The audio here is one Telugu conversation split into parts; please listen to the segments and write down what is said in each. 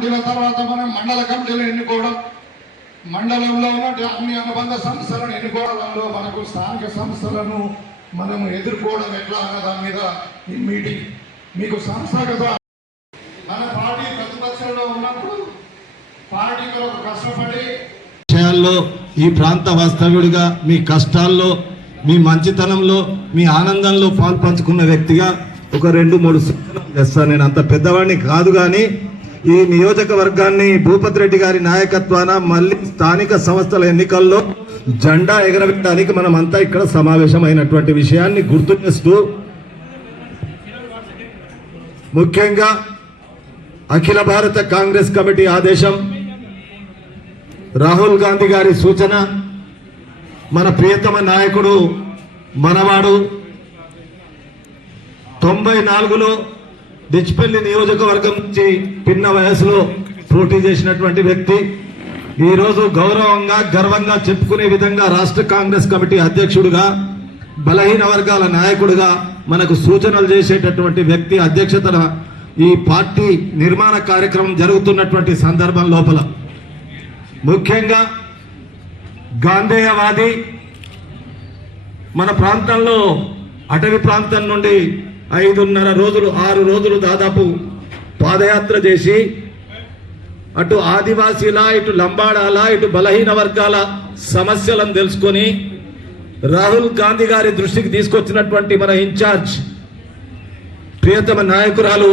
కమిటీల తర్వాత మనం మండల కమిటీలు ఎన్నుకోవడం, మండలంలో ఉన్న అన్ని అనుబంధ సంస్థలను ఎన్నుకోవడంలో మనకు స్థానిక సంస్థలను మనం ఎదుర్కోవడం ఎట్లా అన్న దాని మీద ఈ మీటింగ్. మీకు సంస్థాగత మన పార్టీ ప్రతిపక్షంలో ఉన్నప్పుడు పార్టీ కొరకు కష్టపడి విషయాల్లో ఈ ప్రాంత వాస్తవ్యుడిగా మీ కష్టాల్లో, మీ మంచితనంలో, మీ ఆనందంలో పాల్పంచుకున్న వ్యక్తిగా ఒక 2-3 సూచనలు చేస్తాను. నేను అంత పెద్దవాడిని కాదు, కానీ ఈ నియోజకవర్గాన్ని భూపతి రెడ్డి గారి నాయకత్వాన మళ్ళీ స్థానిక సంస్థల ఎన్నికల్లో జెండా ఎగరబెట్టడానికి మనం అంతా ఇక్కడ సమావేశమైనటువంటి విషయాన్ని గుర్తు చేస్తూ, ముఖ్యంగా అఖిల భారత కాంగ్రెస్ కమిటీ ఆదేశం, రాహుల్ గాంధీ గారి సూచన, మన ప్రియతమ నాయకుడు, మనవాడు 94లో డిచ్పల్లి నియోజకవర్గం నుంచి పిన్న వయసులో పోటీ చేసినటువంటి వ్యక్తి, ఈరోజు గౌరవంగా గర్వంగా చెప్పుకునే విధంగా రాష్ట్ర కాంగ్రెస్ కమిటీ అధ్యక్షుడిగా, బలహీన వర్గాల నాయకుడిగా మనకు సూచనలు చేసేటటువంటి వ్యక్తి అధ్యక్షతన ఈ పార్టీ నిర్మాణ కార్యక్రమం జరుగుతున్నటువంటి సందర్భం లోపల ముఖ్యంగా గాంధేయవాది, మన ప్రాంతంలో అటవీ ప్రాంతం నుండి 5.5 రోజులు 6 రోజులు దాదాపు పాదయాత్ర చేసి అటు ఆదివాసీల, ఇటు లంబాడాల, ఇటు బలహీన వర్గాల సమస్యలను తెలుసుకొని రాహుల్ గాంధీ గారి దృష్టికి తీసుకొచ్చినటువంటి మన ఇన్ఛార్జ్ ప్రియతమ నాయకురాలు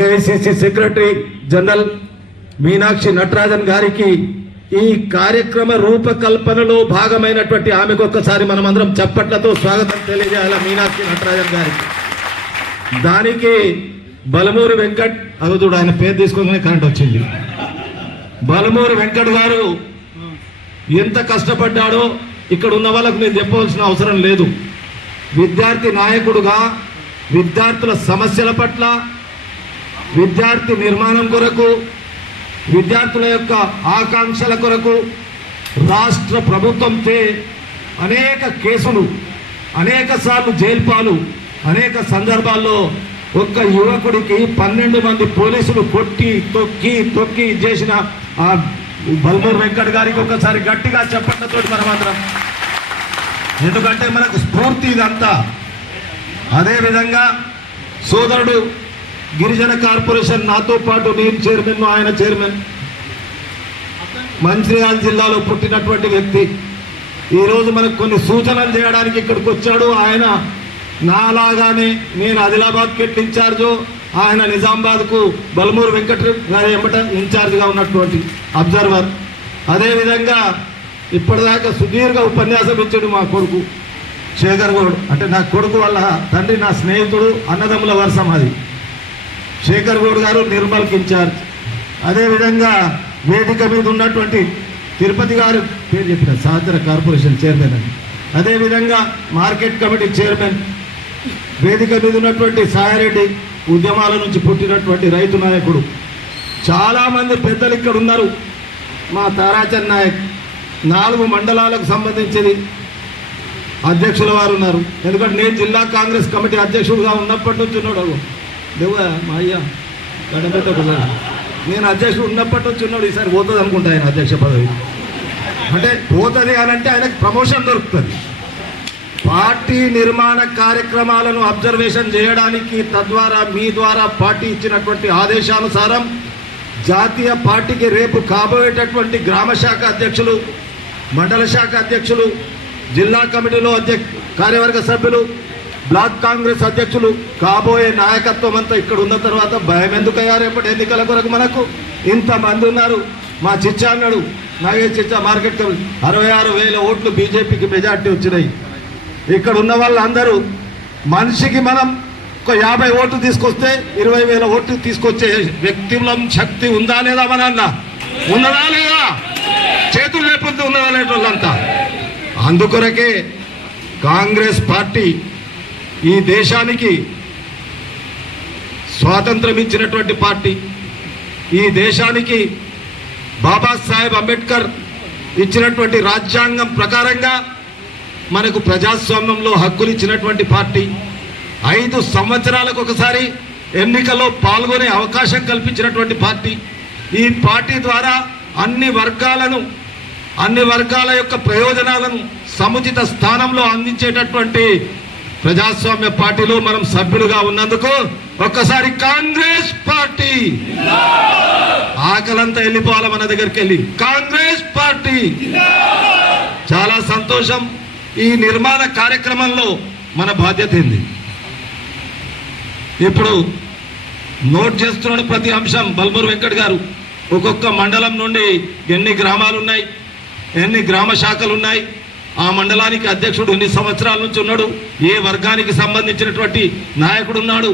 AICC secretary general Meenakshi Natarajan గారికి ఈ కార్యక్రమ రూపకల్పనలో భాగమైనటువంటి ఆమెకు ఒక్కసారి మనం అందరం చప్పట్లతో స్వాగతం తెలియజేయాలి మీనాక్షి నటరాజన్ గారికి. దానికి బలమూరి వెంకట్, అగదుడు ఆయన పేరు తీసుకోగానే కరెంట్ వచ్చింది, బలమూరి వెంకట్ గారు ఎంత కష్టపడ్డాడో ఇక్కడ ఉన్న వాళ్ళకు నేను చెప్పవలసిన అవసరం లేదు. విద్యార్థి నాయకుడుగా విద్యార్థుల సమస్యల పట్ల, విద్యార్థి నిర్మాణం కొరకు, విద్యార్థుల యొక్క ఆకాంక్షల కొరకు రాష్ట్ర ప్రభుత్వంతో అనేక కేసులు, అనేక సార్లు జైలు పాలు, అనేక సందర్భాల్లో ఒక్క యువకుడికి 12 మంది పోలీసులు కొట్టి తొక్కి చేసిన ఆ బల్మూర్ వెంకట్ గారికి ఒకసారి గట్టిగా చెప్పడంతో మనం అందరం, ఎందుకంటే మనకు స్ఫూర్తి ఇదంతా. అదేవిధంగా సోదరుడు గిరిజన కార్పొరేషన్, నాతో పాటు నేను చైర్మన్, ఆయన చైర్మన్, మంచిర్యాల జిల్లాలో పుట్టినటువంటి వ్యక్తి, ఈరోజు మనకు కొన్ని సూచనలు చేయడానికి ఇక్కడికి వచ్చాడు. ఆయన నాలాగానే నేను ఆదిలాబాద్కి ఎట్లా ఇన్ఛార్జో, ఆయన నిజామాబాద్కు బలమూరు వెంకట గారి ఎంబట ఇన్ఛార్జ్గా ఉన్నటువంటి అబ్జర్వర్. అదేవిధంగా ఇప్పటిదాకా సుదీర్ఘ ఉపన్యాసం ఇచ్చాడు మా కొడుకు శేఖర్ గౌడ్, అంటే నా కొడుకు వాళ్ళ తండ్రి నా స్నేహితుడు, అన్నదమ్ముల వరుస మాది. శేఖర్ గౌడ్ గారు నిర్మల్కి ఇన్ఛార్జ్. అదేవిధంగా వేదిక మీద ఉన్నటువంటి తిరుపతి గారు పేరు చెప్పిన సహచర కార్పొరేషన్ చైర్మన్ అని, అదేవిధంగా మార్కెట్ కమిటీ చైర్మన్, వేదిక మీద ఉన్నటువంటి సాయారెడ్డి ఉద్యమాల నుంచి పుట్టినటువంటి రైతు నాయకుడు, చాలామంది పెద్దలు ఇక్కడ ఉన్నారు. మా తారాచంద్ నాయక్ 4 మండలాలకు సంబంధించి అధ్యక్షుల వారు ఉన్నారు. ఎందుకంటే నేను జిల్లా కాంగ్రెస్ కమిటీ అధ్యక్షుడుగా ఉన్నప్పటి నుంచి ఉన్నాడు. దేవా మా అయ్య గడపెట్ట, నేను అధ్యక్షుడు ఉన్నప్పటి నుంచి ఉన్నాడు. ఈసారి పోతుంది అనుకుంటా ఆయన అధ్యక్ష పదవి, అంటే పోతుంది అని అంటే ఆయనకు ప్రమోషన్ దొరుకుతుంది. పార్టీ నిర్మాణ కార్యక్రమాలను అబ్జర్వేషన్ చేయడానికి, తద్వారా మీ ద్వారా పార్టీ ఇచ్చినటువంటి ఆదేశానుసారం జాతీయ పార్టీకి రేపు కాబోయేటటువంటి గ్రామ శాఖ అధ్యక్షులు, మండల శాఖ అధ్యక్షులు, జిల్లా కమిటీలో కార్యవర్గ సభ్యులు, బ్లాక్ కాంగ్రెస్ అధ్యక్షులు కాబోయే నాయకత్వం అంతా ఇక్కడ ఉన్న తర్వాత భయం ఎందుకయ్యా రేపటి ఎన్నికల కొరకు? మనకు ఇంతమంది ఉన్నారు. మా చిచ్చా అన్నాడు, నాగేష్ చిచ్చా మార్కెట్ కమిటీ 66,000 ఓట్లు బీజేపీకి మెజార్టీ వచ్చినాయి. ఇక్కడ ఉన్న వాళ్ళందరూ మనిషికి మనం ఒక 50 ఓట్లు తీసుకొస్తే 20,000 ఓట్లు తీసుకొచ్చే వ్యక్తుల శక్తి ఉందా లేదా? మన అన్న ఉన్నదా లేదా? చేతులు లేకపోతే ఉన్నదా లేదా వాళ్ళంతా? అందుకొరకే కాంగ్రెస్ పార్టీ ఈ దేశానికి స్వాతంత్రం ఇచ్చినటువంటి పార్టీ, ఈ దేశానికి బాబాసాహెబ్ అంబేద్కర్ ఇచ్చినటువంటి రాజ్యాంగం ప్రకారంగా మనకు ప్రజాస్వామ్యంలో హక్కులు ఇచ్చినటువంటి పార్టీ, 5 సంవత్సరాలకు ఒకసారి ఎన్నికల్లో పాల్గొనే అవకాశం కల్పించినటువంటి పార్టీ, ఈ పార్టీ ద్వారా అన్ని వర్గాల యొక్క ప్రయోజనాలను సముచిత స్థానంలో అందించేటటువంటి ప్రజాస్వామ్య పార్టీలో మనం సభ్యులుగా ఉన్నందుకు ఒక్కసారి కాంగ్రెస్ పార్టీ ఆకలంతా వెళ్ళిపోవాలి మన దగ్గరికి వెళ్ళి కాంగ్రెస్ పార్టీ. చాలా సంతోషం. ఈ నిర్మాణ కార్యక్రమంలో మన బాధ్యత ఏంది? ఇప్పుడు నోట్ చేస్తున్న ప్రతి అంశం బల్మూరు వెంకట్ గారు ఒక్కొక్క మండలం నుండి ఎన్ని గ్రామాలు ఉన్నాయి, ఎన్ని గ్రామ శాఖలు ఉన్నాయి, ఆ మండలానికి అధ్యక్షుడు ఎన్ని సంవత్సరాల నుంచి ఉన్నాడు, ఏ వర్గానికి సంబంధించినటువంటి నాయకుడు ఉన్నాడు,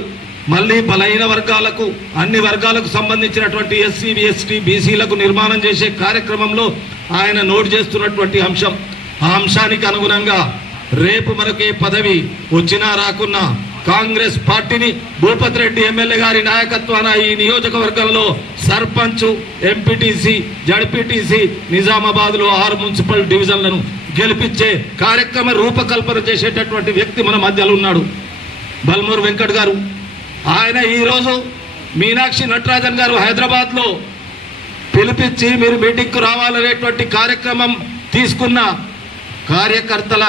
మళ్ళీ బలహీన వర్గాలకు అన్ని వర్గాలకు సంబంధించినటువంటి ఎస్సీ ఎస్టీ బీసీలకు నిర్మాణం చేసే కార్యక్రమంలో ఆయన నోట్ చేస్తున్నటువంటి అంశం. ఆ అంశానికి అనుగుణంగా రేపు మనకే పదవి వచ్చినా రాకున్నా కాంగ్రెస్ పార్టీని భూపతి రెడ్డి ఎమ్మెల్యే గారి నాయకత్వాన ఈ నియోజకవర్గంలో సర్పంచ్, ఎంపీటీసీ, జడ్పీటీసీ, నిజామాబాద్లో 6 మున్సిపల్ డివిజన్లను గెలిపించే కార్యక్రమ రూపకల్పన చేసేటటువంటి వ్యక్తి మన మధ్యలో ఉన్నాడు బల్మూరు వెంకట్ గారు. ఆయన ఈరోజు మీనాక్షి నటరాజన్ గారు హైదరాబాద్లో పిలిపించి మీరు మీటింగ్కు రావాలనేటువంటి కార్యక్రమం తీసుకున్న కార్యకర్తల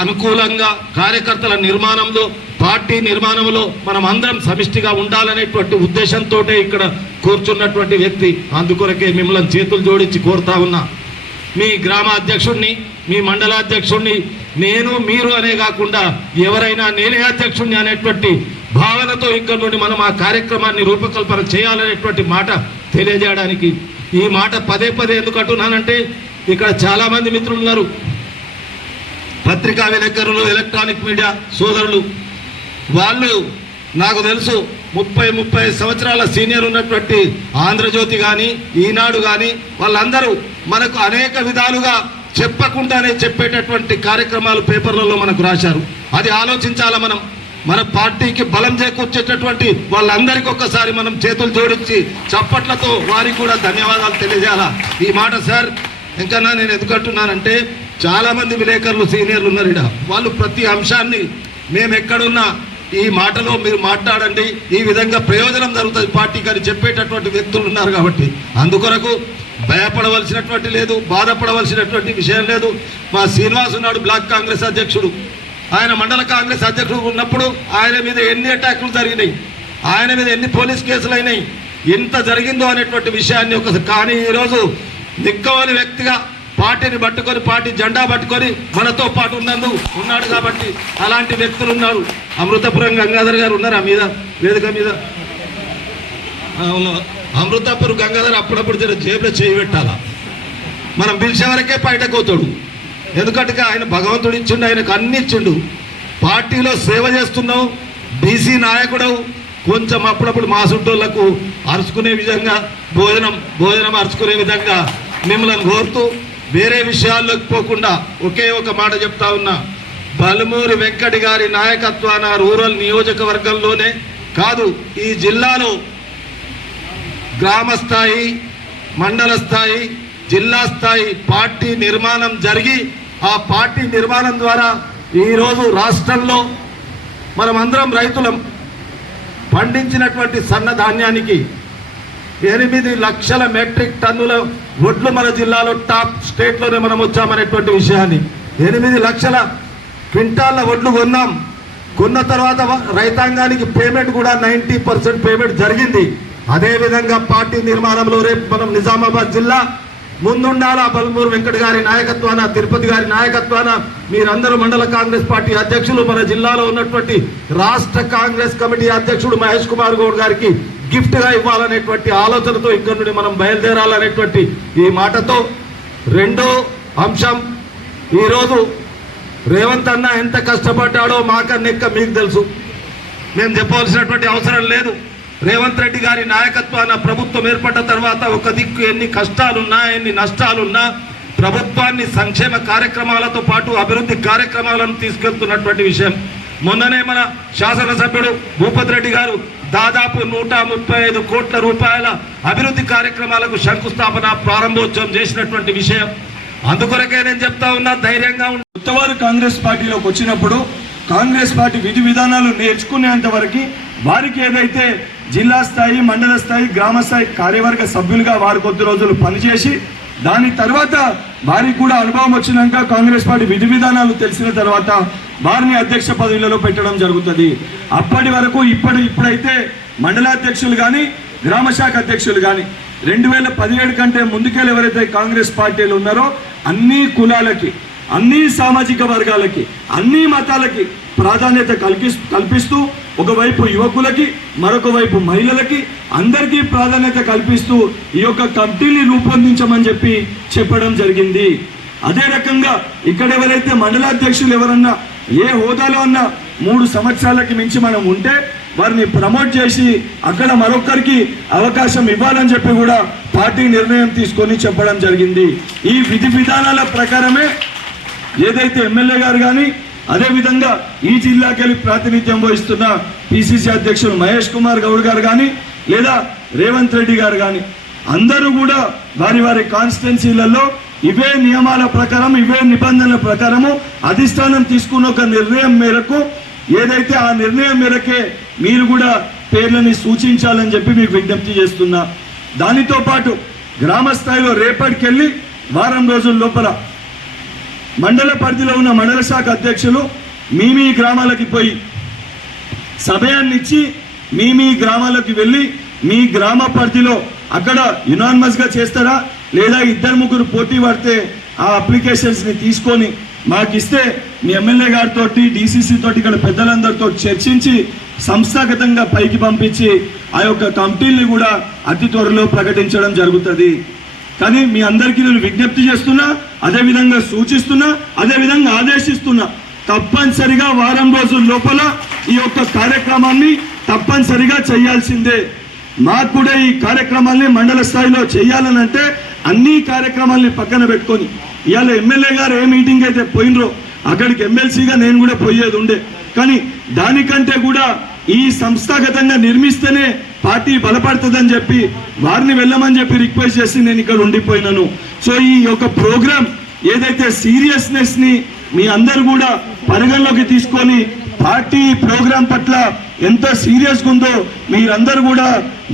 అనుకూలంగా, కార్యకర్తల నిర్మాణంలో, పార్టీ నిర్మాణంలో మనం అందరం సమిష్టిగా ఉండాలనేటువంటి ఉద్దేశంతో ఇక్కడ కూర్చున్నటువంటి వ్యక్తి. అందుకొరకే మిమ్మల్ని చేతులు జోడించి కోరుతా ఉన్నా, మీ గ్రామ అధ్యక్షుడిని, మీ మండలాధ్యక్షుడిని నేను మీరు అనే కాకుండా ఎవరైనా నేనే అధ్యక్షుడిని అనేటువంటి భావనతో ఇక్కడ నుండి మనం ఆ కార్యక్రమాన్ని రూపకల్పన చేయాలనేటువంటి మాట తెలియజేయడానికి ఈ మాట పదే ఎందుకు అంటున్నానంటే, ఇక్కడ చాలా మంది మిత్రులు ఉన్నారు, పత్రికా విలేకరులు, ఎలక్ట్రానిక్ మీడియా సోదరులు. వాళ్ళు నాకు తెలుసు 30 సంవత్సరాల సీనియర్ ఉన్నటువంటి ఆంధ్రజ్యోతి కానీ, ఈనాడు కానీ వాళ్ళందరూ మనకు అనేక విధాలుగా చెప్పకుండానే చెప్పేటటువంటి కార్యక్రమాలు పేపర్లలో మనకు రాశారు. అది ఆలోచించాలా మనం. మన పార్టీకి బలం చేకూర్చేటటువంటి వాళ్ళందరికీ ఒక్కసారి మనం చేతులు జోడించి చప్పట్లతో వారికి కూడా ధన్యవాదాలు తెలియజేయాలా. ఈ మాట సార్ ఇంకా నేను ఎందుకంటున్నానంటే, చాలా మంది విలేకరులు సీనియర్లు ఉన్నారు ఇక్కడ. వాళ్ళు ప్రతి అంశాన్ని మేము ఎక్కడున్నా ఈ మాటలో మీరు మాట్లాడండి, ఈ విధంగా ప్రయోజనం జరుగుతుంది పార్టీకి అని చెప్పేటటువంటి వ్యక్తులు ఉన్నారు. కాబట్టి అందుకొరకు భయపడవలసినటువంటి లేదు, బాధపడవలసినటువంటి విషయం లేదు. మా శ్రీనివాస్ ఉన్నాడు, బ్లాక్ కాంగ్రెస్ అధ్యక్షుడు. ఆయన మండల కాంగ్రెస్ అధ్యక్షుడు ఉన్నప్పుడు ఆయన మీద ఎన్ని అటాకులు జరిగినాయి, ఆయన మీద ఎన్ని పోలీస్ కేసులు అయినాయి, ఎంత జరిగిందో అనేటువంటి విషయాన్ని కానీ ఈరోజు నిక్కవని వ్యక్తిగా పార్టీని పట్టుకొని, పార్టీ జెండా పట్టుకొని మనతో పాటు ఉన్నాడు. కాబట్టి అలాంటి వ్యక్తులు ఉన్నారు. అమృతపురం గంగాధర్ గారు ఉన్నారు ఆ మీద వేదిక మీద. అమృతపురం గంగాధర్ అప్పుడప్పుడు జేబులో చేయి పెట్టాలా, మనం పిలిచే వరకే బయటకు పోతాడు. ఎందుకంటే ఆయన భగవంతుడు ఇచ్చిండు, ఆయనకు అన్ని ఇచ్చిండు. పార్టీలో సేవ చేస్తున్నావు, బీసీ నాయకుడు, కొంచెం అప్పుడప్పుడు మా సుట్టోళ్లకు అరుచుకునే విధంగా భోజనం అరుచుకునే విధంగా మిమ్మల్ని కోరుతూ వేరే విషయాల్లోకి పోకుండా ఒకే ఒక మాట చెప్తా ఉన్నా. బల్మూరి వెంకట్ గారి నాయకత్వాన రూరల్ నియోజకవర్గంలోనే కాదు, ఈ జిల్లాలో గ్రామ స్థాయి, మండల స్థాయి, జిల్లా స్థాయి పార్టీ నిర్మాణం జరిగి ఆ పార్టీ నిర్మాణం ద్వారా ఈరోజు రాష్ట్రంలో మనమందరం రైతులం పండించినటువంటి సన్నధాన్యానికి 8 లక్షల మెట్రిక్ టన్నుల వడ్లు మన జిల్లాలో టాప్ స్టేట్లోనే మనం వచ్చామనేటువంటి విషయాన్ని, 8 లక్షల క్వింటాళ్ళ వడ్లు కొన్న తర్వాత రైతాంగానికి పేమెంట్ కూడా 90% పేమెంట్ జరిగింది. అదేవిధంగా పార్టీ నిర్మాణంలో రేపు మనం నిజామాబాద్ జిల్లా ముందుండాలా. బల్మూరు వెంకట్ గారి నాయకత్వాన, తిరుపతి గారి నాయకత్వాన మీరందరూ మండల కాంగ్రెస్ పార్టీ అధ్యక్షులు, మన జిల్లాలో ఉన్నటువంటి రాష్ట్ర కాంగ్రెస్ కమిటీ అధ్యక్షుడు మహేష్ కుమార్ గౌడ్ గారికి గిఫ్ట్ గా ఇవ్వాలనేటువంటి ఆలోచనతో ఇక్కడ నుండి మనం బయలుదేరాలనేటువంటి ఈ మాటతో, రెండో అంశం, ఈరోజు రేవంత్ అన్న ఎంత కష్టపడ్డాడో మాకన్నెక్క మీకు తెలుసు, మేము చెప్పవలసినటువంటి అవసరం లేదు. రేవంత్ రెడ్డి గారి నాయకత్వాన ప్రభుత్వం ఏర్పడ్డ తర్వాత ఒక దిక్కు ఎన్ని కష్టాలున్నా, ఎన్ని నష్టాలున్నా ప్రభుత్వాన్ని సంక్షేమ కార్యక్రమాలతో పాటు అభివృద్ధి కార్యక్రమాలను తీసుకెళ్తున్నటువంటి విషయం. మొన్ననే మన శాసనసభ్యుడు భూపతి రెడ్డి గారు దాదాపు 135 కోట్ల రూపాయల అభివృద్ధి కార్యక్రమాలకు శంకుస్థాపన, ప్రారంభోత్సవం చేసినటువంటి విషయం. అందుకొరకే నేను చెప్తా ఉన్నా, ధైర్యంగా కొత్తవారు కాంగ్రెస్ పార్టీలోకి వచ్చినప్పుడు కాంగ్రెస్ పార్టీ విధి విధానాలు నేర్చుకునేంత వరకు వారికి ఏదైతే జిల్లా స్థాయి, మండల స్థాయి, గ్రామ స్థాయి కార్యవర్గ సభ్యులుగా వారు కొద్ది రోజులు పనిచేసి దాని తర్వాత వారికి కూడా అనుభవం వచ్చినాక కాంగ్రెస్ పార్టీ విధి విధానాలు తెలిసిన తర్వాత వారిని అధ్యక్ష పదవులలో పెట్టడం జరుగుతుంది. అప్పటి వరకు ఇప్పుడైతే మండలాధ్యక్షులు కానీ గ్రామ శాఖ అధ్యక్షులు కానీ 2017 కంటే ముందుకెళ్ళి ఎవరైతే కాంగ్రెస్ పార్టీలు ఉన్నారో అన్ని కులాలకి, అన్ని సామాజిక వర్గాలకి, అన్ని మతాలకి ప్రాధాన్యత కల్పిస్తూ ఒకవైపు యువకులకి, మరొక వైపు మహిళలకి అందరికీ ప్రాధాన్యత కల్పిస్తూ ఈ యొక్క కమిటీని రూపొందించమని చెప్పడం జరిగింది. అదే రకంగా ఇక్కడ ఎవరైతే మండలాధ్యక్షులు ఎవరన్నా ఏ హోదాలో అన్నా 3 సంవత్సరాలకి మించి మనం ఉంటే వారిని ప్రమోట్ చేసి అక్కడ మరొకరికి అవకాశం ఇవ్వాలని చెప్పి కూడా పార్టీ నిర్ణయం తీసుకొని చెప్పడం జరిగింది. ఈ విధి విధానాల ప్రకారమే ఏదైతే ఎమ్మెల్యే గారు కానీ అదేవిధంగా ఈ జిల్లాకెళ్ళి ప్రాతినిధ్యం వహిస్తున్న పిసిసి అధ్యక్షులు మహేష్ కుమార్ గౌడ్ గారు కానీ లేదా రేవంత్ రెడ్డి గారు కానీ అందరూ కూడా వారి వారి కాన్స్టిట్యున్సీలలో ఇవే నియమాల ప్రకారం, ఇవే నిబంధనల ప్రకారము అధిష్టానం తీసుకున్న ఒక నిర్ణయం మేరకు ఏదైతే ఆ నిర్ణయం మేరకే మీరు కూడా పేర్లని సూచించాలని చెప్పి మీకు విజ్ఞప్తి చేస్తున్నా. దానితో పాటు గ్రామ స్థాయిలో రేపటికెళ్ళి వారం రోజుల లోపల మండల పరిధిలో ఉన్న మండల శాఖ అధ్యక్షులు మీ గ్రామాలకి పోయి సమయాన్ని ఇచ్చి మీ గ్రామాలకు వెళ్ళి మీ గ్రామ పరిధిలో అక్కడ యునానిమస్గా చేస్తారా లేదా 2-3 పోటీ పడితే ఆ అప్లికేషన్స్ని తీసుకొని మాకు ఇస్తే మీ ఎమ్మెల్యే గారితో, డీసీసీ తోటి ఇక్కడ పెద్దలందరితో చర్చించి సంస్థాగతంగా పైకి పంపించి ఆ యొక్క కమిటీల్ని కూడా అతి త్వరలో ప్రకటించడం జరుగుతుంది. కానీ మీ అందరికీ నేను విజ్ఞప్తి చేస్తున్నా, అదేవిధంగా సూచిస్తున్నా, అదేవిధంగా ఆదేశిస్తున్నా, తప్పనిసరిగా వారం రోజుల లోపల ఈ యొక్క కార్యక్రమాన్ని తప్పనిసరిగా చేయాల్సిందే. మాకు కూడా ఈ కార్యక్రమాల్ని మండల స్థాయిలో చేయాలనంటే అన్ని కార్యక్రమాల్ని పక్కన పెట్టుకొని ఇవాళ ఎమ్మెల్యే గారు ఏ మీటింగ్ అయితే పోయినరో అక్కడికి ఎమ్మెల్సీగా నేను కూడా పోయేది ఉండే. కానీ దానికంటే కూడా ఈ సంస్థాగతంగా నిర్మిస్తేనే పార్టీ బలపడుతుందని చెప్పి వారిని వెళ్ళమని చెప్పి రిక్వెస్ట్ చేసి నేను ఇక్కడ ఉండిపోయినాను. సో ఈ యొక్క ప్రోగ్రామ్ ఏదైతే సీరియస్నెస్ని మీ అందరు కూడా పరిగణలోకి తీసుకొని పార్టీ ప్రోగ్రాం పట్ల ఎంత సీరియస్గా ఉందో మీరందరూ కూడా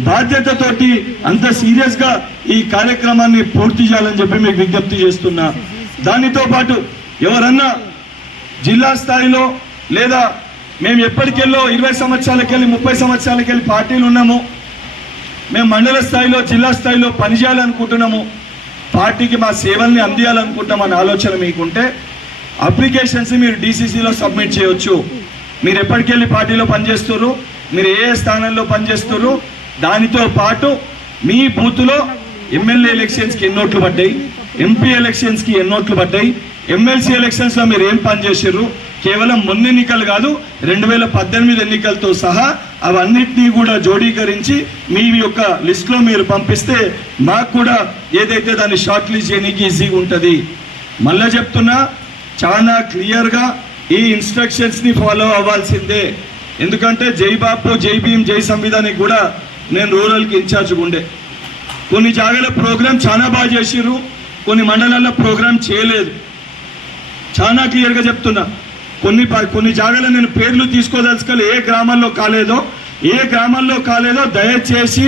బాధ్యతతోటి అంత సీరియస్గా ఈ కార్యక్రమాన్ని పూర్తి చేయాలని చెప్పి మీకు విజ్ఞప్తి చేస్తున్నా. దానితో పాటు ఎవరన్నా జిల్లా స్థాయిలో లేదా మేము ఎప్పటికెళ్ళో 20 సంవత్సరాలకెళ్ళి 30 సంవత్సరాలకెళ్ళి పార్టీలు ఉన్నాము, మేము మండల స్థాయిలో జిల్లా స్థాయిలో పనిచేయాలనుకుంటున్నాము, పార్టీకి మా సేవల్ని అందియాలనుకుంటామన్న ఆలోచన మీకుంటే అప్లికేషన్స్ మీరు డీసీసీలో సబ్మిట్ చేయవచ్చు. మీరు ఎప్పటికెళ్ళి పార్టీలో పనిచేస్తున్నారు, మీరు ఏ స్థానంలో పనిచేస్తున్నారు, దానితో పాటు మీ బూత్లో ఎమ్మెల్యే ఎలక్షన్స్కి ఎన్ని ఓట్లు పడ్డాయి, ఎంపీ ఎలక్షన్స్కి ఎన్ని ఓట్లు పడ్డాయి, ఎమ్మెల్సీ ఎలక్షన్స్లో మీరు ఏం పనిచేసారు, కేవలం మొన్న ఎన్నికలు కాదు 2018 ఎన్నికలతో సహా అవన్నిటినీ కూడా జోడీకరించి మీ యొక్క లిస్ట్లో మీరు పంపిస్తే మాకు కూడా ఏదైతే దాన్ని షార్ట్ లిస్ట్ చేయడానికి ఈజీగా ఉంటుంది. మళ్ళీ చెప్తున్నా, చాలా క్లియర్గా ఈ ఇన్స్ట్రక్షన్స్ని ఫాలో అవ్వాల్సిందే. ఎందుకంటే జై బాపు, జై భీమ్, జై సంవిధానికి కూడా నేను రూరల్కి ఇన్ఛార్జ్గా ఉండే. కొన్ని జాగాల ప్రోగ్రామ్ చాలా బాగా చేసిర్రు, కొన్ని మండలాల్లో ప్రోగ్రామ్ చేయలేదు. చాలా క్లియర్గా చెప్తున్నా, కొన్ని జాగాలో నేను పేర్లు తీసుకోదలుచుకోలే, ఏ గ్రామాల్లో కాలేదో దయచేసి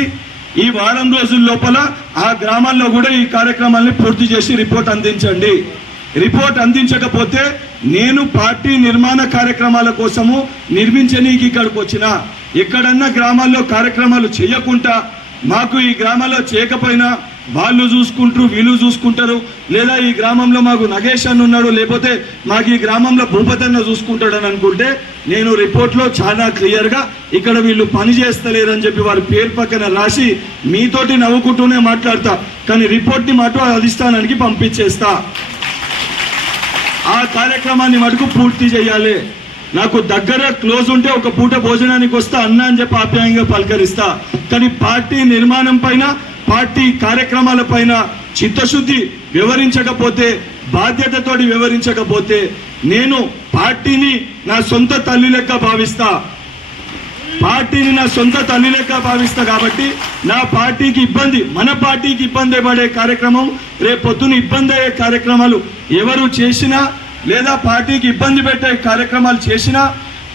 ఈ వారం రోజుల లోపల ఆ గ్రామాల్లో కూడా ఈ కార్యక్రమాన్ని పూర్తి చేసి రిపోర్ట్ అందించండి. రిపోర్ట్ అందించకపోతే నేను పార్టీ నిర్మాణ కార్యక్రమాల కోసము నిర్మించనీకి ఇక్కడికి వచ్చిన, ఎక్కడన్నా గ్రామాల్లో కార్యక్రమాలు చేయకుండా మాకు ఈ గ్రామాల్లో చేయకపోయినా వాళ్ళు చూసుకుంటారు, వీళ్ళు చూసుకుంటారు, లేదా ఈ గ్రామంలో మాకు నగేష్ అన్న ఉన్నాడు, లేకపోతే మాకు ఈ గ్రామంలో భూపతి అన్న చూసుకుంటాడని అనుకుంటే నేను రిపోర్ట్లో చాలా క్లియర్గా ఇక్కడ వీళ్ళు పని చేస్తలేరని చెప్పి వారి పేరు పక్కన రాసి మీతోటి నవ్వుకుంటూనే మాట్లాడతా, కానీ రిపోర్ట్ని మటు అధిష్టానానికి పంపించేస్తా. ఆ కార్యక్రమాన్ని మటుకు పూర్తి చేయాలి. నాకు దగ్గర క్లోజ్ ఉంటే ఒక పూట భోజనానికి వస్తా అన్న అని చెప్పి ఆప్యాయంగా పలకరిస్తా. కానీ పార్టీ నిర్మాణం పైన, పార్టీ కార్యక్రమాల పైన చిత్తశుద్ధి వివరించకపోతే, బాధ్యతతోటి వివరించకపోతే నేను పార్టీని నా సొంత తల్లి లెక్క భావిస్తా. కాబట్టి నా పార్టీకి ఇబ్బంది, మన పార్టీకి ఇబ్బంది పడే కార్యక్రమం, రేపు పొద్దున ఇబ్బంది అయ్యే కార్యక్రమాలు ఎవరు చేసినా లేదా పార్టీకి ఇబ్బంది పెట్టే కార్యక్రమాలు చేసినా,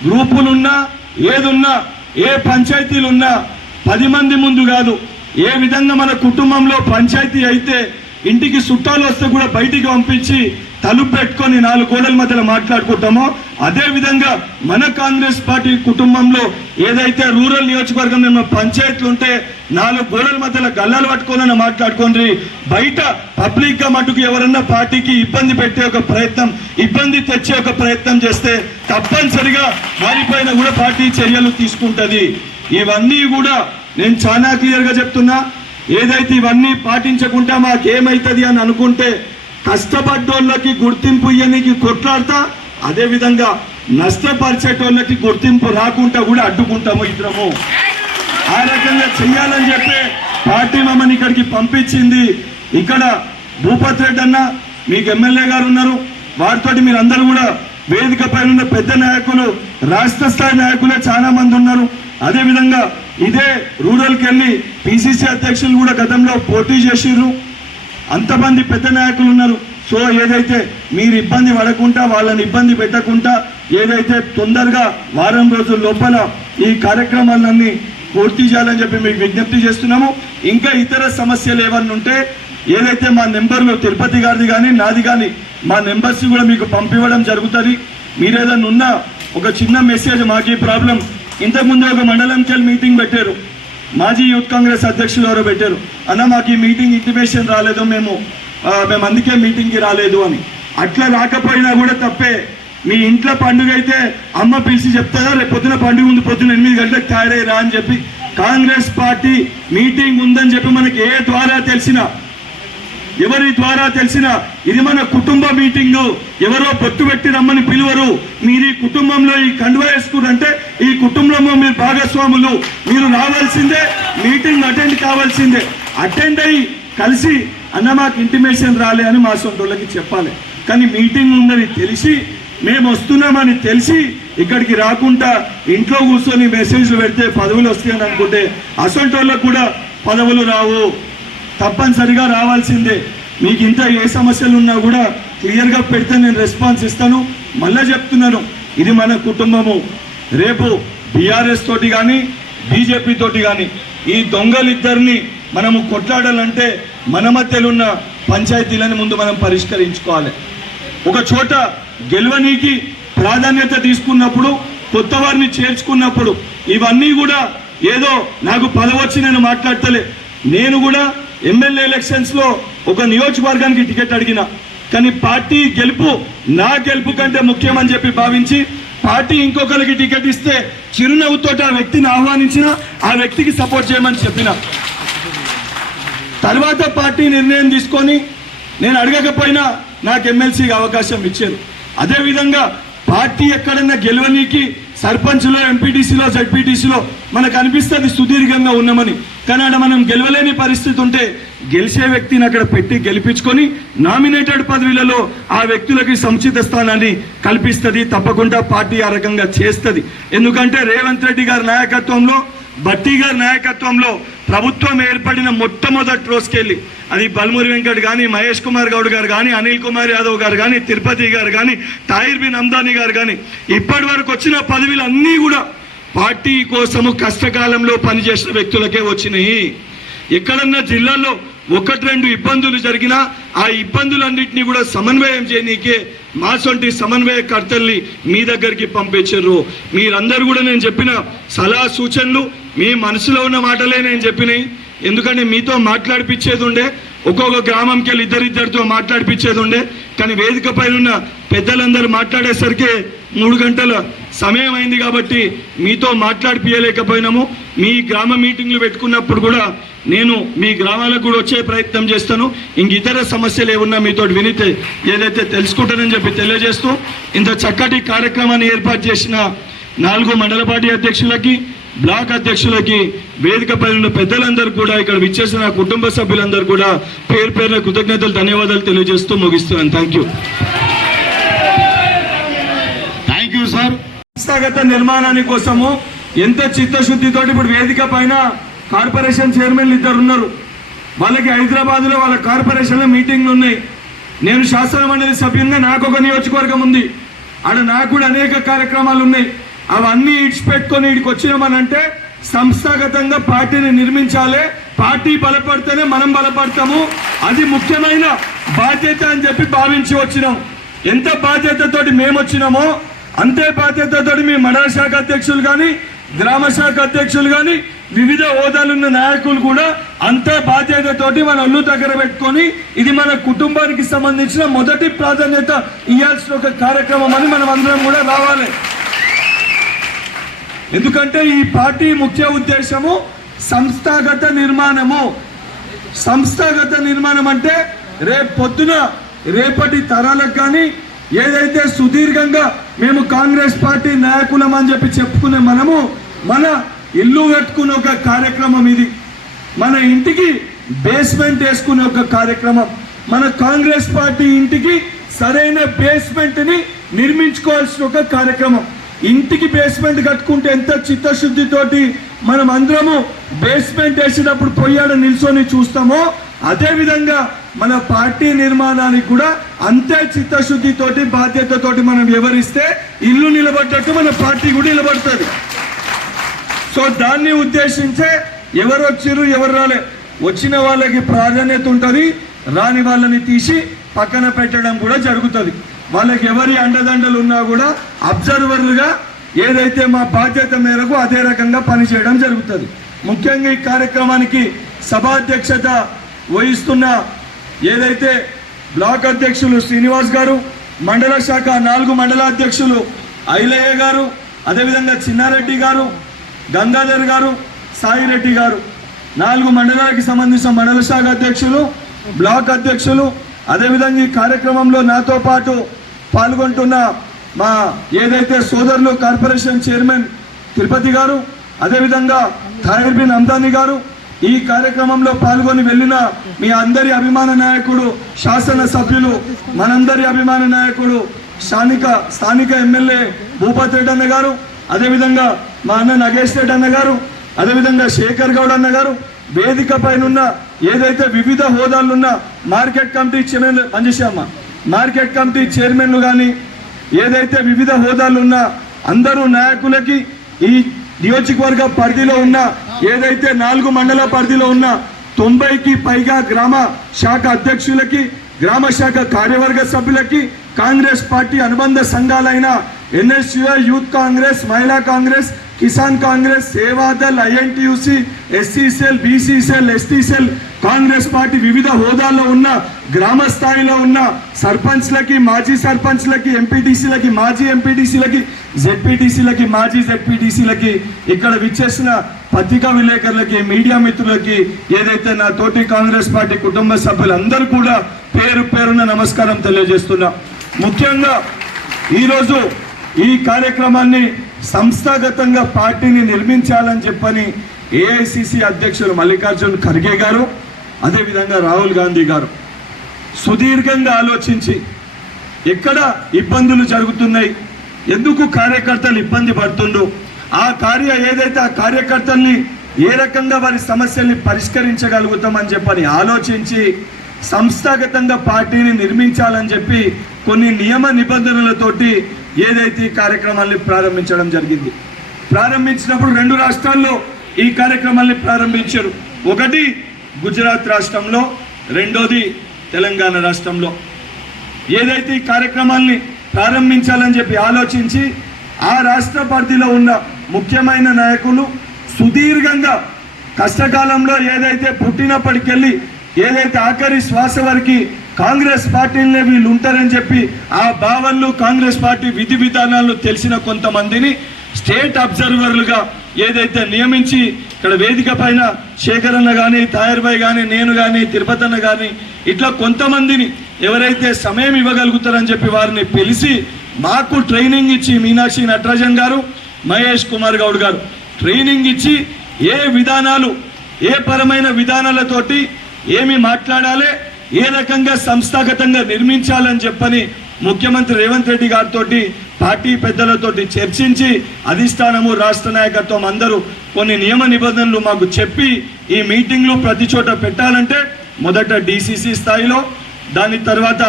గ్రూపులున్నా, ఏదున్నా, ఏ పంచాయతీలున్నా 10 మంది ముందు కాదు, ఏ విధంగా మన కుటుంబంలో పంచాయతీ అయితే ఇంటికి చుట్టాలు వస్తే కూడా బయటికి పంపించి తలుపు పెట్టుకొని 4 గోడల మధ్యలో మాట్లాడుకుంటామో, అదే విధంగా మన కాంగ్రెస్ పార్టీ కుటుంబంలో ఏదైతే రూరల్ నియోజకవర్గంలో పంచాయతీలు ఉంటే 4 గోడల మధ్యలో గల్లాలు పట్టుకోనని మాట్లాడుకోండి. బయట పబ్లిక్ గా మటుకు ఎవరన్నా పార్టీకి ఇబ్బంది పెట్టే ఒక ప్రయత్నం, ఇబ్బంది తెచ్చే ఒక ప్రయత్నం చేస్తే తప్పనిసరిగా వారిపైన కూడా పార్టీ చర్యలు తీసుకుంటది. ఇవన్నీ కూడా నేను చాలా క్లియర్ గా చెప్తున్నా. ఏదైతే ఇవన్నీ పాటించకుండా మాకేమైతుంది అని అనుకుంటే కష్టపడ్డోళ్ళకి గుర్తింపు ఇయ్యనికి కొట్లాడతా, అదే విధంగా నష్టపరిచేటోళ్ళకి గుర్తింపు రాకుండా కూడా అడ్డుకుంటాము ఇద్దరము. ఆ రకంగా చెయ్యాలని చెప్పి పార్టీ మమ్మల్ని ఇక్కడికి పంపించింది. ఇక్కడ భూపత్ రెడ్డి అన్న మీకు ఎమ్మెల్యే గారు ఉన్నారు, వారితోటి మీరు అందరూ కూడా వేదిక పైన ఉన్న పెద్ద నాయకులు, రాష్ట్ర స్థాయి నాయకులే చాలా మంది ఉన్నారు. అదే విధంగా ఇదే రూరల్కి వెళ్ళి పిసిసి అధ్యక్షులు కూడా గతంలో పోటీ చేసిర్రు. అంతమంది పెద్ద నాయకులు ఉన్నారు. సో ఏదైతే మీరు ఇబ్బంది పడకుండా, వాళ్ళని ఇబ్బంది పెట్టకుండా, ఏదైతే తొందరగా వారం రోజుల లోపల ఈ కార్యక్రమాలన్నీ పూర్తి చేయాలని చెప్పి మీకు విజ్ఞప్తి చేస్తున్నాము. ఇంకా ఇతర సమస్యలు ఏమన్నా ఉంటే ఏదైతే మా నెంబర్లు తిరుపతి గారిది కానీ నాది కానీ మా నెంబర్స్ కూడా మీకు పంపివ్వడం జరుగుతుంది. మీరు ఏదైనా ఉన్నా ఒక చిన్న మెసేజ్, మాకు ఈ ప్రాబ్లం, ఇంతకుముందు ఒక మండలంకి మీటింగ్ పెట్టారు, మాజీ యూత్ కాంగ్రెస్ అధ్యక్షులు ఎవరో పెట్టారు, అన్న మాకు ఈ మీటింగ్ ఇంటిమేషన్ రాలేదు, మేము అందుకే మీటింగ్కి రాలేదు అని. అట్లా రాకపోయినా కూడా తప్పే. మీ ఇంట్లో పండుగ అయితే అమ్మ పిలిచి చెప్తారా, రేపు పొద్దున పండుగ ఉంది, పొద్దున 8 గంటలకు తయారయ్యరా అని చెప్పి. కాంగ్రెస్ పార్టీ మీటింగ్ ఉందని చెప్పి మనకి ఏ ద్వారా తెలిసినా, ఎవరి ద్వారా తెలిసినా ఇది మన కుటుంబ మీటింగు, ఎవరో పొత్తు పెట్టి రమ్మని పిలువరు. మీరు ఈ కుటుంబంలో ఈ కండువా వేసుకురంటే ఈ కుటుంబంలో మీరు భాగస్వాములు, మీరు రావాల్సిందే, మీటింగ్ అటెండ్ కావాల్సిందే. అటెండ్ అయ్యి కలిసి అన్న మాకు ఇంటిమేషన్ రాలే అని మా సొంతోళ్ళకి చెప్పాలి. కానీ మీటింగ్ ఉందని తెలిసి, మేము వస్తున్నామని తెలిసి ఇక్కడికి రాకుండా ఇంట్లో కూర్చొని మెసేజ్లు పెడితే పదవులు వస్తాయని అనుకుంటే అసొంటోళ్ళకు కూడా పదవులు రావు. తప్పనిసరిగా రావాల్సిందే. మీకు ఇంత ఏ సమస్యలు ఉన్నా కూడా క్లియర్గా పెడితే నేను రెస్పాన్స్ ఇస్తాను. మళ్ళీ చెప్తున్నాను, ఇది మన కుటుంబము. రేపు బీఆర్ఎస్ తోటి కానీ బీజేపీ తోటి కానీ ఈ దొంగలిద్దరిని మనము కొట్లాడాలంటే మన మధ్యలో ఉన్న పంచాయతీలను ముందు మనం పరిష్కరించుకోవాలి. ఒక చోట గెలవనీకి ప్రాధాన్యత తీసుకున్నప్పుడు, కొత్త వారిని చేర్చుకున్నప్పుడు ఇవన్నీ కూడా ఏదో నాకు పదవచ్చి నేను మాట్లాడతలే. నేను కూడా ఎమ్మెల్యే ఎలక్షన్స్ లో ఒక నియోజకవర్గానికి టికెట్ అడిగిన, కానీ పార్టీ గెలుపు నా గెలుపు కంటే ముఖ్యమని చెప్పి భావించి పార్టీ ఇంకొకరికి టికెట్ ఇస్తే చిరునవ్వుతో ఆ వ్యక్తిని ఆహ్వానించిన, ఆ వ్యక్తికి సపోర్ట్ చేయమని చెప్పిన. తర్వాత పార్టీ నిర్ణయం తీసుకొని నేను అడగకపోయినా నాకు ఎమ్మెల్సీకి అవకాశం ఇచ్చారు. అదేవిధంగా పార్టీ ఎక్కడన్నా గెలవనీకి సర్పంచ్లో, ఎంపీటీసీలో, జడ్పీటీసీలో మనకు అనిపిస్తుంది సుదీర్ఘంగా ఉన్నామని. కానీ అక్కడ మనం గెలవలేని పరిస్థితి ఉంటే గెలిచే వ్యక్తిని అక్కడ పెట్టి గెలిపించుకొని నామినేటెడ్ పదవులలో ఆ వ్యక్తులకి సముచిత స్థానాన్ని కల్పిస్తుంది. తప్పకుండా పార్టీ ఆ రకంగా చేస్తుంది. ఎందుకంటే రేవంత్ రెడ్డి గారి నాయకత్వంలో, భట్టి గారి నాయకత్వంలో ప్రభుత్వం ఏర్పడిన మొట్టమొదటి రోజుకెళ్ళి అది బల్మూరి వెంకట్ కానీ, మహేష్ కుమార్ గౌడ్ గారు కానీ, అనిల్ కుమార్ యాదవ్ గారు కానీ, తిరుపతి గారు కానీ, తాహిర్ బిన్ హమ్దాని గారు కానీ, ఇప్పటి వరకు వచ్చిన పదవులు అన్నీ కూడా పార్టీ కోసము కష్టకాలంలో పనిచేసిన వ్యక్తులకే వచ్చినాయి. ఎక్కడన్నా జిల్లాలో 1-2 ఇబ్బందులు జరిగినా ఆ ఇబ్బందులన్నింటినీ కూడా సమన్వయం చేయనీకే మా సొంటి సమన్వయకర్తల్ని మీ దగ్గరికి పంపించారు. మీరందరూ కూడా నేను చెప్పిన సలహా సూచనలు మీ మనసులో ఉన్న మాటలే నేను చెప్పినాయి. ఎందుకంటే మీతో మాట్లాడిపించేది ఉండే, ఒక్కొక్క గ్రామంకి వెళ్ళి ఇద్దరిద్దరితో మాట్లాడిపించేది ఉండే. కానీ వేదిక పైన ఉన్న పెద్దలందరూ మాట్లాడేసరికి 3 గంటల సమయం అయింది కాబట్టి మీతో మాట్లాడిపియలేకపోయినాము. మీ గ్రామ మీటింగ్లు పెట్టుకున్నప్పుడు కూడా నేను మీ గ్రామాలకు కూడా వచ్చే ప్రయత్నం చేస్తాను. ఇంక ఇతర సమస్యలు ఏమున్నా మీతో వినితే ఏదైతే తెలుసుకుంటానని చెప్పి తెలియజేస్తూ ఇంత చక్కటి కార్యక్రమాన్ని ఏర్పాటు చేసిన 4 మండల పార్టీ అధ్యక్షులకి, బ్లాక్ అధ్యక్షులకి, వేదికపై ఉన్న పెద్దలందరూ కూడా, ఇక్కడ విచ్చేసిన కుటుంబ సభ్యులందరూ కూడా పేరు పేరున కృతజ్ఞతలు, ధన్యవాదాలు తెలియజేస్తూ ముగిస్తున్నాను. Thank you. Thank you sir. సంస్థాగత నిర్మాణాని కోసము ఎంత చిత్తశుద్ధితోటి ఇప్పుడు వేదిక పైన కార్పొరేషన్ చైర్మన్లు 2 ఉన్నారు. వాళ్ళకి హైదరాబాద్లో వాళ్ళ కార్పొరేషన్లో మీటింగ్లు ఉన్నాయి. నేను శాసన మండలి సభ్యునిగా నాకు ఒక నియోజకవర్గం ఉంది. ఆడ నాకు కూడా అనేక కార్యక్రమాలు ఉన్నాయి. అవన్నీ ఇడిచిపెట్టుకొని ఇక్కడికి వచ్చినామనంటే సంస్థాగతంగా పార్టీని నిర్మించాలి. పార్టీ బలపడితేనే మనం బలపడతాము. అది ముఖ్యమైన బాధ్యత అని చెప్పి భావించి వచ్చినాం. ఎంత బాధ్యతతోటి మేము వచ్చినామో అంతే బాధ్యతతోటి మీ మండల శాఖ అధ్యక్షులు కానీ, గ్రామ శాఖ అధ్యక్షులు కానీ, వివిధ హోదాలున్న నాయకులు కూడా అంతే బాధ్యతతోటి మన ఒళ్ళు దగ్గర పెట్టుకొని ఇది మన కుటుంబానికి సంబంధించిన మొదటి ప్రాధాన్యత ఇవ్వాల్సిన ఒక కార్యక్రమం అని మనం అందరం కూడా రావాలి. ఎందుకంటే ఈ పార్టీ ముఖ్య ఉద్దేశము సంస్థాగత నిర్మాణము. సంస్థాగత నిర్మాణం అంటే రేపటి తరాలకు కానీ ఏదైతే సుదీర్ఘంగా మేము కాంగ్రెస్ పార్టీ నాయకులం అని చెప్పి చెప్పుకునే మనము మన ఇల్లు కట్టుకునే ఒక కార్యక్రమం ఇది. మన ఇంటికి బేస్మెంట్ వేసుకునే ఒక కార్యక్రమం. మన కాంగ్రెస్ పార్టీ ఇంటికి సరైన బేస్మెంట్ని నిర్మించుకోవాల్సిన ఒక కార్యక్రమం. ఇంటికి బేస్మెంట్ కట్టుకుంటే ఎంత చిత్తశుద్ధితోటి మనం అందరము బేస్మెంట్ వేసేటప్పుడు పొయ్యాడ నిల్చొని చూస్తామో అదే విధంగా మన పార్టీ నిర్మాణానికి కూడా అంతే చిత్తశుద్ధితోటి బాధ్యతతోటి మనం వివరిస్తే ఇల్లు నిలబడ్డట్టు మన పార్టీ కూడా నిలబడుతుంది. సో దాన్ని ఉద్దేశించే ఎవరు వచ్చిర్రు ఎవరు రాలే, వచ్చిన వాళ్ళకి ప్రాధాన్యత ఉంటుంది, రాని వాళ్ళని తీసి పక్కన పెట్టడం కూడా జరుగుతుంది. వాళ్ళకి ఎవరి అండదండలు ఉన్నా కూడా అబ్జర్వర్లుగా ఏదైతే మా బాధ్యత మేరకు అదే రకంగా పనిచేయడం జరుగుతుంది. ముఖ్యంగా ఈ కార్యక్రమానికి సభాధ్యక్షత వహిస్తున్న ఏదైతే బ్లాక్ అధ్యక్షులు శ్రీనివాస్ గారు, మండల శాఖ 4 మండలాధ్యక్షులు ఐలయ్య గారు, అదేవిధంగా చిన్నారెడ్డి గారు, గంగాధర్ గారు, సాయిరెడ్డి గారు, 4 మండలాలకు సంబంధించిన మండల శాఖ అధ్యక్షులు, బ్లాక్ అధ్యక్షులు, అదేవిధంగా ఈ కార్యక్రమంలో నాతో పాటు పాల్గొంటున్న మా ఏదైతే సోదరులు కార్పొరేషన్ చైర్మన్ తిరుపతి గారు, అదేవిధంగా తాహిర్ బిన్ అమ్దాని గారు, ఈ కార్యక్రమంలో పాల్గొని వెళ్ళిన మీ అందరి అభిమాన నాయకుడు, శాసనసభ్యులు, మనందరి అభిమాన నాయకుడు స్థానిక ఎమ్మెల్యే భూపతి రెడ్డి అన్న గారు, అదేవిధంగా మా అన్న నగేష్ రెడ్డి అన్న గారు, అదేవిధంగా శేఖర్ గౌడ్ అన్న గారు, వేదిక పైన ఏదైతే వివిధ హోదాలున్న మార్కెట్ కమిటీ చైర్మన్ పనిచేసామా మార్కెట్ కమిటీ చైర్మన్లు కానీ ఏదైతే వివిధ హోదాలున్న అందరూ నాయకులకి, ఈ నియోజకవర్గ పరిధిలో ఉన్న ఏదైతే 4 మండల పరిధిలో ఉన్న 90కి పైగా గ్రామ శాఖ అధ్యక్షులకి, గ్రామ శాఖ కార్యవర్గ సభ్యులకి, కాంగ్రెస్ పార్టీ అనుబంధ సంఘాలైన ఎన్ఎస్యుఐ, యూత్ కాంగ్రెస్, మహిళా Congress, Kisan Congress, Seva Dal, INTUC, SC cell, BC cell, ST cell, Congress party వివిధ హోదాల్లో ఉన్న గ్రామ స్థాయిలో ఉన్న సర్పంచ్లకి, మాజీ సర్పంచ్లకి, ఎంపీటీసీలకి, మాజీ ఎంపీటీసీలకి, జెడ్పీటీసీలకి, మాజీ జెడ్పీటీసీలకి, ఇక్కడ విచ్చేసిన పత్రికా విలేకరులకి, మీడియా మిత్రులకి, ఏదైతే నా తోటి కాంగ్రెస్ పార్టీ కుటుంబ సభ్యులందరూ కూడా పేరు పేరున నమస్కారం తెలియజేస్తున్నా. ముఖ్యంగా ఈరోజు ఈ కార్యక్రమాన్ని సంస్థాగతంగా పార్టీని నిర్మించాలని చెప్పని ఏఐసిసి అధ్యక్షులు మల్లికార్జున్ ఖర్గే గారు, అదేవిధంగా రాహుల్ గాంధీ గారు సుదీర్ఘంగా ఆలోచించి ఎక్కడ ఇబ్బందులు జరుగుతున్నాయి, ఎందుకు కార్యకర్తలు ఇబ్బంది పడుతుండ్రు, ఆ కార్యకర్తల్ని ఏ రకంగా వారి సమస్యల్ని పరిష్కరించగలుగుతామని చెప్పని ఆలోచించి సంస్థాగతంగా పార్టీని నిర్మించాలని చెప్పి కొన్ని నియమ నిబంధనలతోటి ఏదైతే ఈ కార్యక్రమాన్ని ప్రారంభించడం జరిగింది. ప్రారంభించినప్పుడు 2 రాష్ట్రాల్లో ఈ కార్యక్రమాన్ని ప్రారంభించారు. ఒకటి గుజరాత్ రాష్ట్రంలో, రెండోది తెలంగాణ రాష్ట్రంలో. ఏదైతే ఈ కార్యక్రమాన్ని ప్రారంభించాలని చెప్పి ఆలోచించి ఆ రాష్ట్ర పరిధిలో ఉన్న ముఖ్యమైన నాయకులు సుదీర్ఘంగా కష్టకాలంలో ఏదైతే పుట్టినప్పటికెళ్ళి ఏదైతే ఆఖరి శ్వాస వరకు కాంగ్రెస్ పార్టీలనే వీళ్ళు ఉంటారని చెప్పి ఆ భావనలు, కాంగ్రెస్ పార్టీ విధి విధానాలు తెలిసిన కొంతమందిని స్టేట్ అబ్జర్వర్లుగా ఏదైతే నియమించి ఇక్కడ వేదిక పైన శేఖర్ అన్న కానీ, తాయర్ భాయ్ కానీ, నేను కానీ, తిరుపతి అన్న కానీ, ఇట్లా కొంతమందిని ఎవరైతే సమయం ఇవ్వగలుగుతారని చెప్పి వారిని పిలిచి మాకు ట్రైనింగ్ ఇచ్చి, మీనాక్షి నటరాజన్ గారు, మహేష్ కుమార్ గౌడ్ గారు ట్రైనింగ్ ఇచ్చి ఏ విధానాలు, ఏ పరమైన విధానాలతోటి ఏమి మాట్లాడాలి, ఏ రకంగా సంస్థాగతంగా నిర్మించాలని చెప్పని ముఖ్యమంత్రి రేవంత్ రెడ్డి గారితో పార్టీ పెద్దలతోటి చర్చించి అధిష్టానము, రాష్ట్ర నాయకత్వం అందరూ కొన్ని నియమ నిబంధనలు మాకు చెప్పి ఈ మీటింగ్లు ప్రతి చోట పెట్టాలంటే మొదట డిసిసి స్థాయిలో, దాని తర్వాత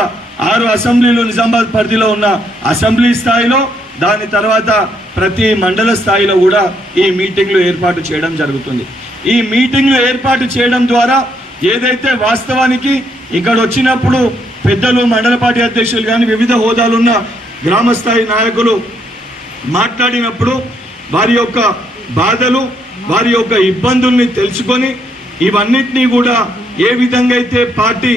6 అసెంబ్లీలు నిజామాబాద్ పరిధిలో ఉన్న అసెంబ్లీ స్థాయిలో, దాని తర్వాత ప్రతి మండల స్థాయిలో కూడా ఈ మీటింగ్లు ఏర్పాటు చేయడం జరుగుతుంది. ఈ మీటింగ్లు ఏర్పాటు చేయడం ద్వారా ఏదైతే వాస్తవానికి ఇక్కడ వచ్చినప్పుడు పెద్దలు, మండల పార్టీ అధ్యక్షులు కానీ వివిధ హోదాలున్న గ్రామ స్థాయి నాయకులు మాట్లాడినప్పుడు వారి యొక్క బాధలు, వారి యొక్క ఇబ్బందుల్ని తెలుసుకొని ఇవన్నిటినీ కూడా ఏ విధంగా అయితే పార్టీ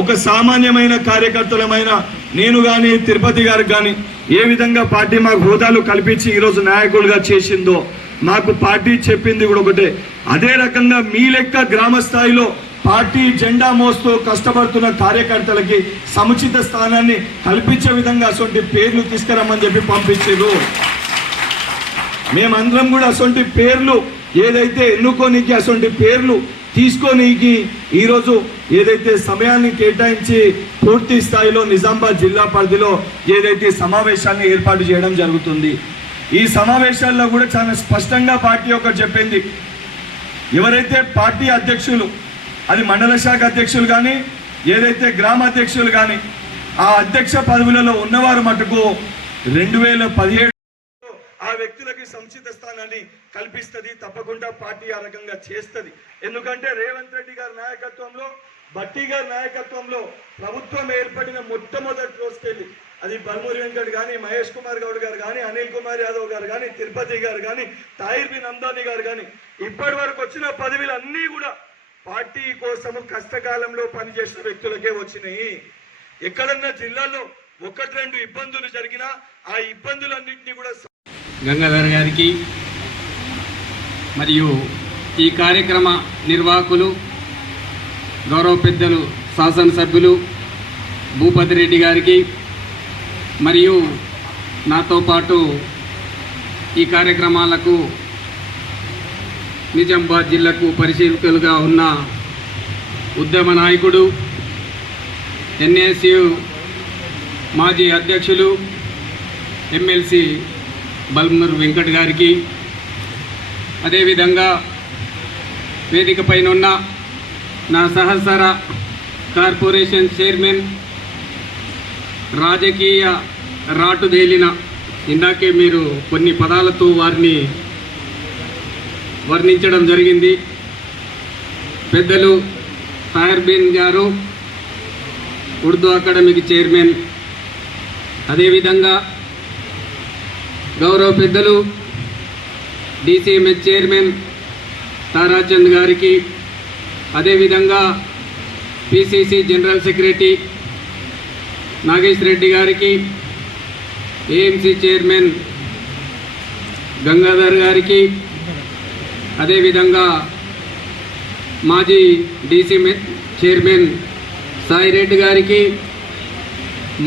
ఒక సామాన్యమైన కార్యకర్తలమైన నేను కానీ తిరుపతి గారు కానీ ఏ విధంగా పార్టీ మాకు హోదాలు కల్పించి ఈరోజు నాయకులుగా చేసిందో మాకు పార్టీ చెప్పింది కూడా ఒకటే. అదే రకంగా మీ లెక్క గ్రామ స్థాయిలో పార్టీ జెండా మోస్తూ కష్టపడుతున్న కార్యకర్తలకి సముచిత స్థానాన్ని కల్పించే విధంగా అటువంటి పేర్లు తీసుకురమ్మని చెప్పి పంపించారు. మేమందరం కూడా అటువంటి పేర్లు ఏదైతే ఎన్నుకోనికి అటువంటి పేర్లు తీసుకోనికి ఈరోజు ఏదైతే సమయాన్ని కేటాయించి పూర్తి స్థాయిలో నిజామాబాద్ జిల్లా పరిధిలో ఏదైతే సమావేశాన్ని ఏర్పాటు చేయడం జరుగుతుంది. ఈ సమావేశాల్లో కూడా చాలా స్పష్టంగా పార్టీ ఒకటి చెప్పింది. ఎవరైతే పార్టీ అధ్యక్షులు, అది మండల శాఖ అధ్యక్షులు కానీ ఏదైతే గ్రామ అధ్యక్షులు కానీ ఆ అధ్యక్ష పదవులలో ఉన్నవారు మటుకు 2017 ఆ వ్యక్తులకి సముచిత స్థానాన్ని కల్పిస్తుంది. తప్పకుండా పార్టీ ఆ రకంగా చేస్తుంది. ఎందుకంటే రేవంత్ రెడ్డి గారి నాయకత్వంలో, భట్టి గారి నాయకత్వంలో ప్రభుత్వం ఏర్పడిన మొట్టమొదటి రోజుకెళ్ళి అది బల్మూరి వెంకట్ కానీ, మహేష్ కుమార్ గౌడ్ గారు కానీ, అనిల్ కుమార్ యాదవ్ గారు కానీ, తిరుపతి గారు కానీ, తాహిర్ బిన్ అమ్దాని గారు కానీ ఇప్పటి వరకు వచ్చిన పదవులు అన్నీ కూడా పార్టీ కోసము కష్టకాలంలో పనిచేసిన వ్యక్తులకే వచ్చినాయి. ఎక్కడన్నా జిల్లాలో 1-2 ఇబ్బందులు జరిగినా ఆ ఇబ్బందులన్నింటినీ కూడా గంగాధర్ గారికి మరియు ఈ కార్యక్రమ నిర్వాహకులు, గౌరవ పెద్దలు శాసనసభ్యులు భూపతి రెడ్డి గారికి మరియు నాతో పాటు ఈ కార్యక్రమాలకు నిజామాబాద్ జిల్లాకు పరిశీలకులుగా ఉన్న ఉద్యమ నాయకుడు, ఎన్ఎస్యు మాజీ అధ్యక్షులు ఎమ్మెల్సీ బల్మూరి వెంకట్ గారికి, అదేవిధంగా వేదిక పైన ఉన్న నా సహచర కార్పొరేషన్ చైర్మన్, రాజకీయ రాటుదేలిన, ఇందాకే మీరు కొన్ని పదాలతో వారిని వర్ణించడం జరిగింది, పెద్దలు తాహిర్ బిన్ గారు, ఉర్దూ అకాడమీకి చైర్మన్, అదేవిధంగా గౌరవ పెద్దలు డిసిఎంహెచ్ చైర్మన్ తారాచంద్ గారికి, అదేవిధంగా PCC general secretary Nagesh Reddy గారికి, ఏఎంసీ చైర్మన్ గంగాధర్ గారికి, అదేవిధంగా మాజీ డిసిఎంహెచ్ చైర్మన్ సాయిరెడ్డి గారికి,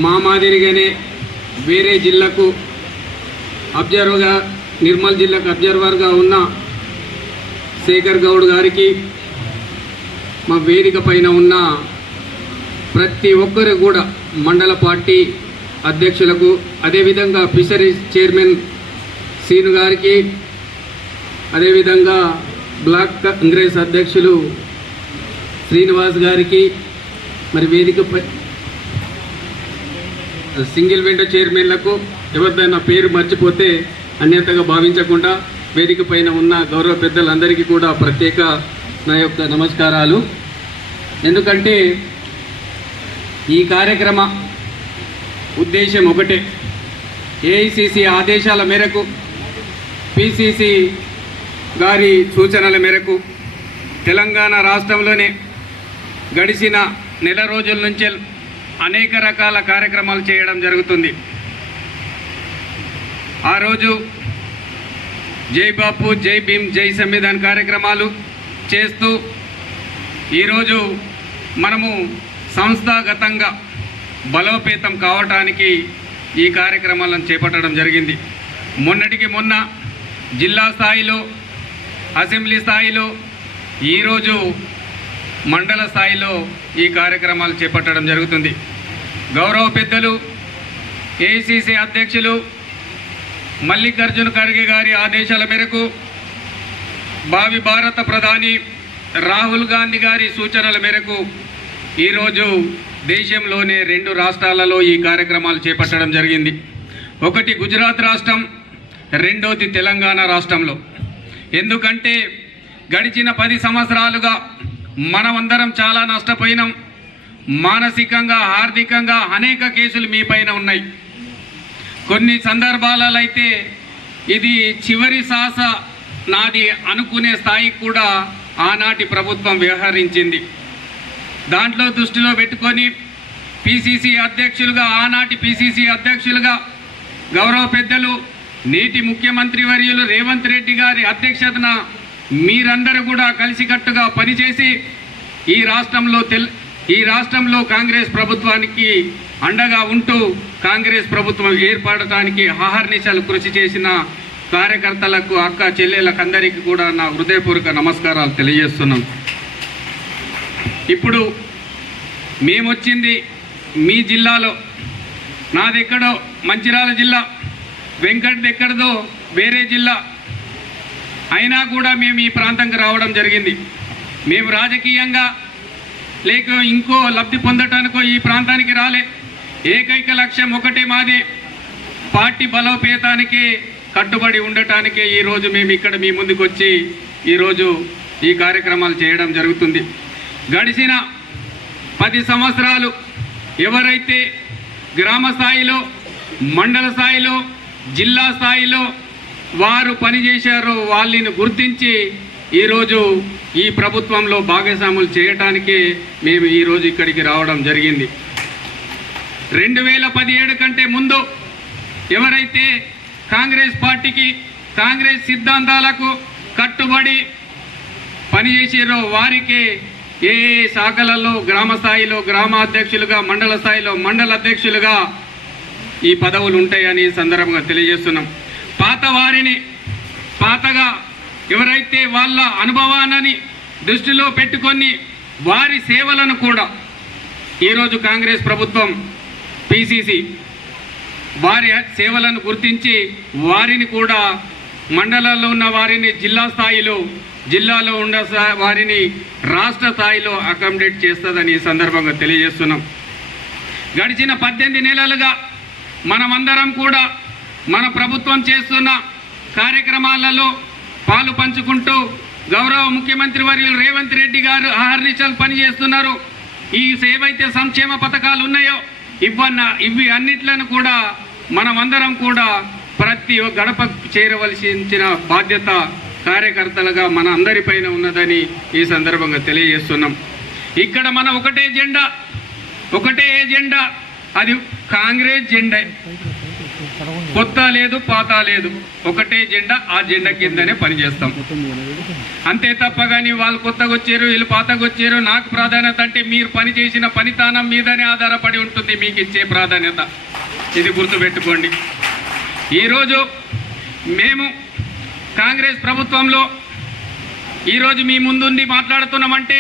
మా మాదిరిగానే వేరే జిల్లాకు అబ్జర్వర్గా, నిర్మల్ జిల్లాకు అబ్జర్వర్గా ఉన్న శేఖర్ గౌడ్ గారికి, మా వేదిక పైన ఉన్న ప్రతి ఒక్కరు కూడా మండల పార్టీ అధ్యక్షులకు, అదేవిధంగా ఫిషరీస్ చైర్మన్ సీను గారికి, అదేవిధంగా బ్లాక్ కాంగ్రెస్ అధ్యక్షులు శ్రీనివాస్ గారికి, మరి వేదికపై సింగిల్ విండో చైర్మన్లకు ఎవరిదైనా పేరు మర్చిపోతే అన్యతగా భావించకుండా వేదిక పైన ఉన్న గౌరవ పెద్దలందరికీ కూడా ప్రత్యేక నా యొక్క నమస్కారాలు. ఎందుకంటే ఈ కార్యక్రమ ఉద్దేశం ఒకటే, ఏఐసిసి ఆదేశాల మేరకు, పిసిసి గారి సూచనల మేరకు తెలంగాణ రాష్ట్రంలోనే గడిచిన నెల రోజుల నుంచి అనేక రకాల కార్యక్రమాలు చేయడం జరుగుతుంది. ఆ రోజు జై బాపు, జై భీమ్, జై సంవిధాన్ కార్యక్రమాలు చేస్తూ ఈరోజు మనము సంస్థాగతంగా బలోపేతం కావటానికి ఈ కార్యక్రమాలను చేపట్టడం జరిగింది. మొన్నటికి మొన్న జిల్లా స్థాయిలో, అసెంబ్లీ స్థాయిలో, ఈరోజు మండల స్థాయిలో ఈ కార్యక్రమాలు చేపట్టడం జరుగుతుంది. గౌరవ పెద్దలు ఏఐసిసి అధ్యక్షులు మల్లికార్జున ఖర్గే గారి ఆదేశాల మేరకు, భావి భారత ప్రధాని రాహుల్ గాంధీ గారి సూచనల మేరకు ఈరోజు దేశంలోనే 2 రాష్ట్రాలలో ఈ కార్యక్రమాలు చేపట్టడం జరిగింది. ఒకటి గుజరాత్ రాష్ట్రం, రెండోది తెలంగాణ రాష్ట్రంలో. ఎందుకంటే గడిచిన 10 సంవత్సరాలుగా మనమందరం చాలా నష్టపోయినాం. మానసికంగా, ఆర్థికంగా అనేక కేసులు మీ పైన ఉన్నాయి. కొన్ని సందర్భాలలో అయితే ఇది చివరి శ్వాస నాది అనుకునే స్థాయికి కూడా ఆనాటి ప్రభుత్వం వ్యవహరించింది. దాంట్లో దృష్టిలో పెట్టుకొని పిసిసి అధ్యక్షులుగా, ఆనాటి పిసిసి అధ్యక్షులుగా గౌరవ పెద్దలు నేటి ముఖ్యమంత్రి వర్యులు రేవంత్ రెడ్డి గారి అధ్యక్షతన మీరందరూ కూడా కలిసికట్టుగా పనిచేసి ఈ రాష్ట్రంలో కాంగ్రెస్ ప్రభుత్వానికి అండగా ఉంటూ కాంగ్రెస్ ప్రభుత్వం ఏర్పడటానికి అహర్నిశలు కృషి చేసిన కార్యకర్తలకు, అక్క చెల్లెళ్ళకు అందరికీ కూడా నా హృదయపూర్వక నమస్కారాలు తెలియజేస్తున్నాం. ఇప్పుడు మేమొచ్చింది మీ జిల్లాలో, నాదెక్కడో మంచిర్యాల జిల్లా, వెంకట్ ఎక్కడదో వేరే జిల్లా, అయినా కూడా మేము ఈ ప్రాంతంకి రావడం జరిగింది. మేము రాజకీయంగా లేక ఇంకో లబ్ధి పొందటానికో ఈ ప్రాంతానికి రాలే. ఏకైక లక్ష్యం ఒకటే మాది, పార్టీ బలోపేతానికి కట్టుబడి ఉండటానికే ఈరోజు మేము ఇక్కడ మీ ముందుకు వచ్చి ఈరోజు ఈ కార్యక్రమాలు చేయడం జరుగుతుంది. గడిచిన 10 సంవత్సరాలు ఎవరైతే గ్రామ స్థాయిలో, మండల స్థాయిలో, జిల్లా స్థాయిలో వారు పనిచేశారో వాళ్ళని గుర్తించి ఈరోజు ఈ ప్రభుత్వంలో భాగస్వాములు చేయటానికి మేము ఈరోజు ఇక్కడికి రావడం జరిగింది. 2017 కంటే ముందు ఎవరైతే కాంగ్రెస్ పార్టీకి, కాంగ్రెస్ సిద్ధాంతాలకు కట్టుబడి పనిచేసారో వారికి ఏ శాఖలలో గ్రామ స్థాయిలో గ్రామాధ్యక్షులుగా, మండల స్థాయిలో మండల అధ్యక్షులుగా ఈ పదవులు ఉంటాయని సందర్భంగా తెలియజేస్తున్నాం. పాతగా ఎవరైతే వాళ్ళ అనుభవాన్ని దృష్టిలో పెట్టుకొని వారి సేవలను కూడా ఈరోజు కాంగ్రెస్ ప్రభుత్వం పిసిసి వారి సేవలను గుర్తించి వారిని కూడా మండలాల్లో ఉన్న వారిని జిల్లాలో ఉన్న వారిని రాష్ట్ర స్థాయిలో అకామిడేట్ చేస్తుందని ఈ సందర్భంగా తెలియజేస్తున్నాం. గడిచిన 18 నెలలుగా మనమందరం కూడా మన ప్రభుత్వం చేస్తున్న కార్యక్రమాలలో పాలు పంచుకుంటూ గౌరవ ముఖ్యమంత్రి వర్యులు రేవంత్ రెడ్డి గారు అహర్నిశలు పనిచేస్తున్నారు. ఈ ఏవైతే సంక్షేమ పథకాలు ఉన్నాయో ఇవి అన్నిట్లను కూడా మనమందరం కూడా ప్రతి గడప చేరవలసిన బాధ్యత కార్యకర్తలుగా మన అందరిపైన ఉన్నదని ఈ సందర్భంగా తెలియజేస్తున్నాం. ఇక్కడ మన ఒకటే ఎజెండా, అది కాంగ్రెస్ జెండా. కొత్త లేదు, పాత లేదు, ఒకటే జెండా. ఆ జెండా కిందనే పనిచేస్తాం అంతే తప్ప కానీ వాళ్ళు కొత్తగా వచ్చారు, వీళ్ళు పాతగా వచ్చారు, నాకు ప్రాధాన్యత అంటే మీరు పనిచేసిన పనితానం మీదనే ఆధారపడి ఉంటుంది మీకు ఇచ్చే ప్రాధాన్యత. ఇది గుర్తుపెట్టుకోండి. ఈరోజు మేము కాంగ్రెస్ ప్రభుత్వంలో ఈరోజు మీ ముందుండి మాట్లాడుతున్నామంటే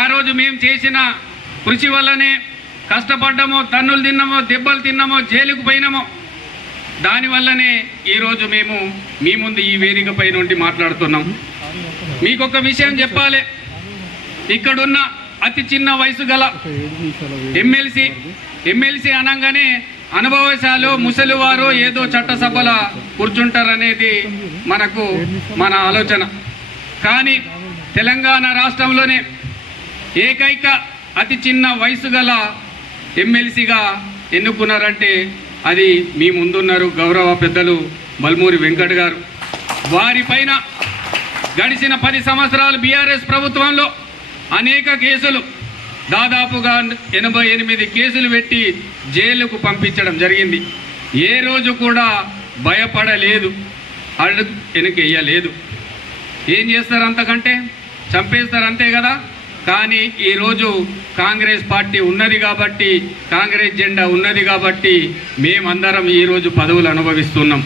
ఆ రోజు మేము చేసిన కృషి వల్లనే, కష్టపడ్డామో, తన్నులు తిన్నామో, దెబ్బలు తిన్నామో, జైలుకు పోయినామో, దానివల్లనే ఈరోజు మేము మీ ముందు ఈ వేదిక పై నుండి మాట్లాడుతున్నాం. మీకు ఒక విషయం చెప్పాలి. ఇక్కడున్న అతి చిన్న వయసు గల ఎమ్మెల్సీ అనగానే అనుభవశాలు ముసలివారు ఏదో చట్టసభల కూర్చుంటారనేది మన ఆలోచన. కానీ తెలంగాణ రాష్ట్రంలోనే ఏకైక అతి చిన్న వయసు గల ఎమ్మెల్సీగా ఎన్నుకున్నారంటే అది మీ ముందున్నారు గౌరవ పెద్దలు బల్మూరి వెంకట్ గారు. వారిపైన గడిచిన 10 సంవత్సరాలు బీఆర్ఎస్ ప్రభుత్వంలో అనేక కేసులు, దాదాపుగా 88 కేసులు పెట్టి జైలుకు పంపించడం జరిగింది. ఏ రోజు కూడా భయపడలేదు, అడుగు వెనకేయలేదు. ఏం చేస్తారు అంతకంటే? చంపేస్తారు అంతే కదా. కానీ ఈరోజు కాంగ్రెస్ పార్టీ ఉన్నది కాబట్టి, కాంగ్రెస్ జెండా ఉన్నది కాబట్టి మేమందరం ఈరోజు పదవులు అనుభవిస్తున్నాం.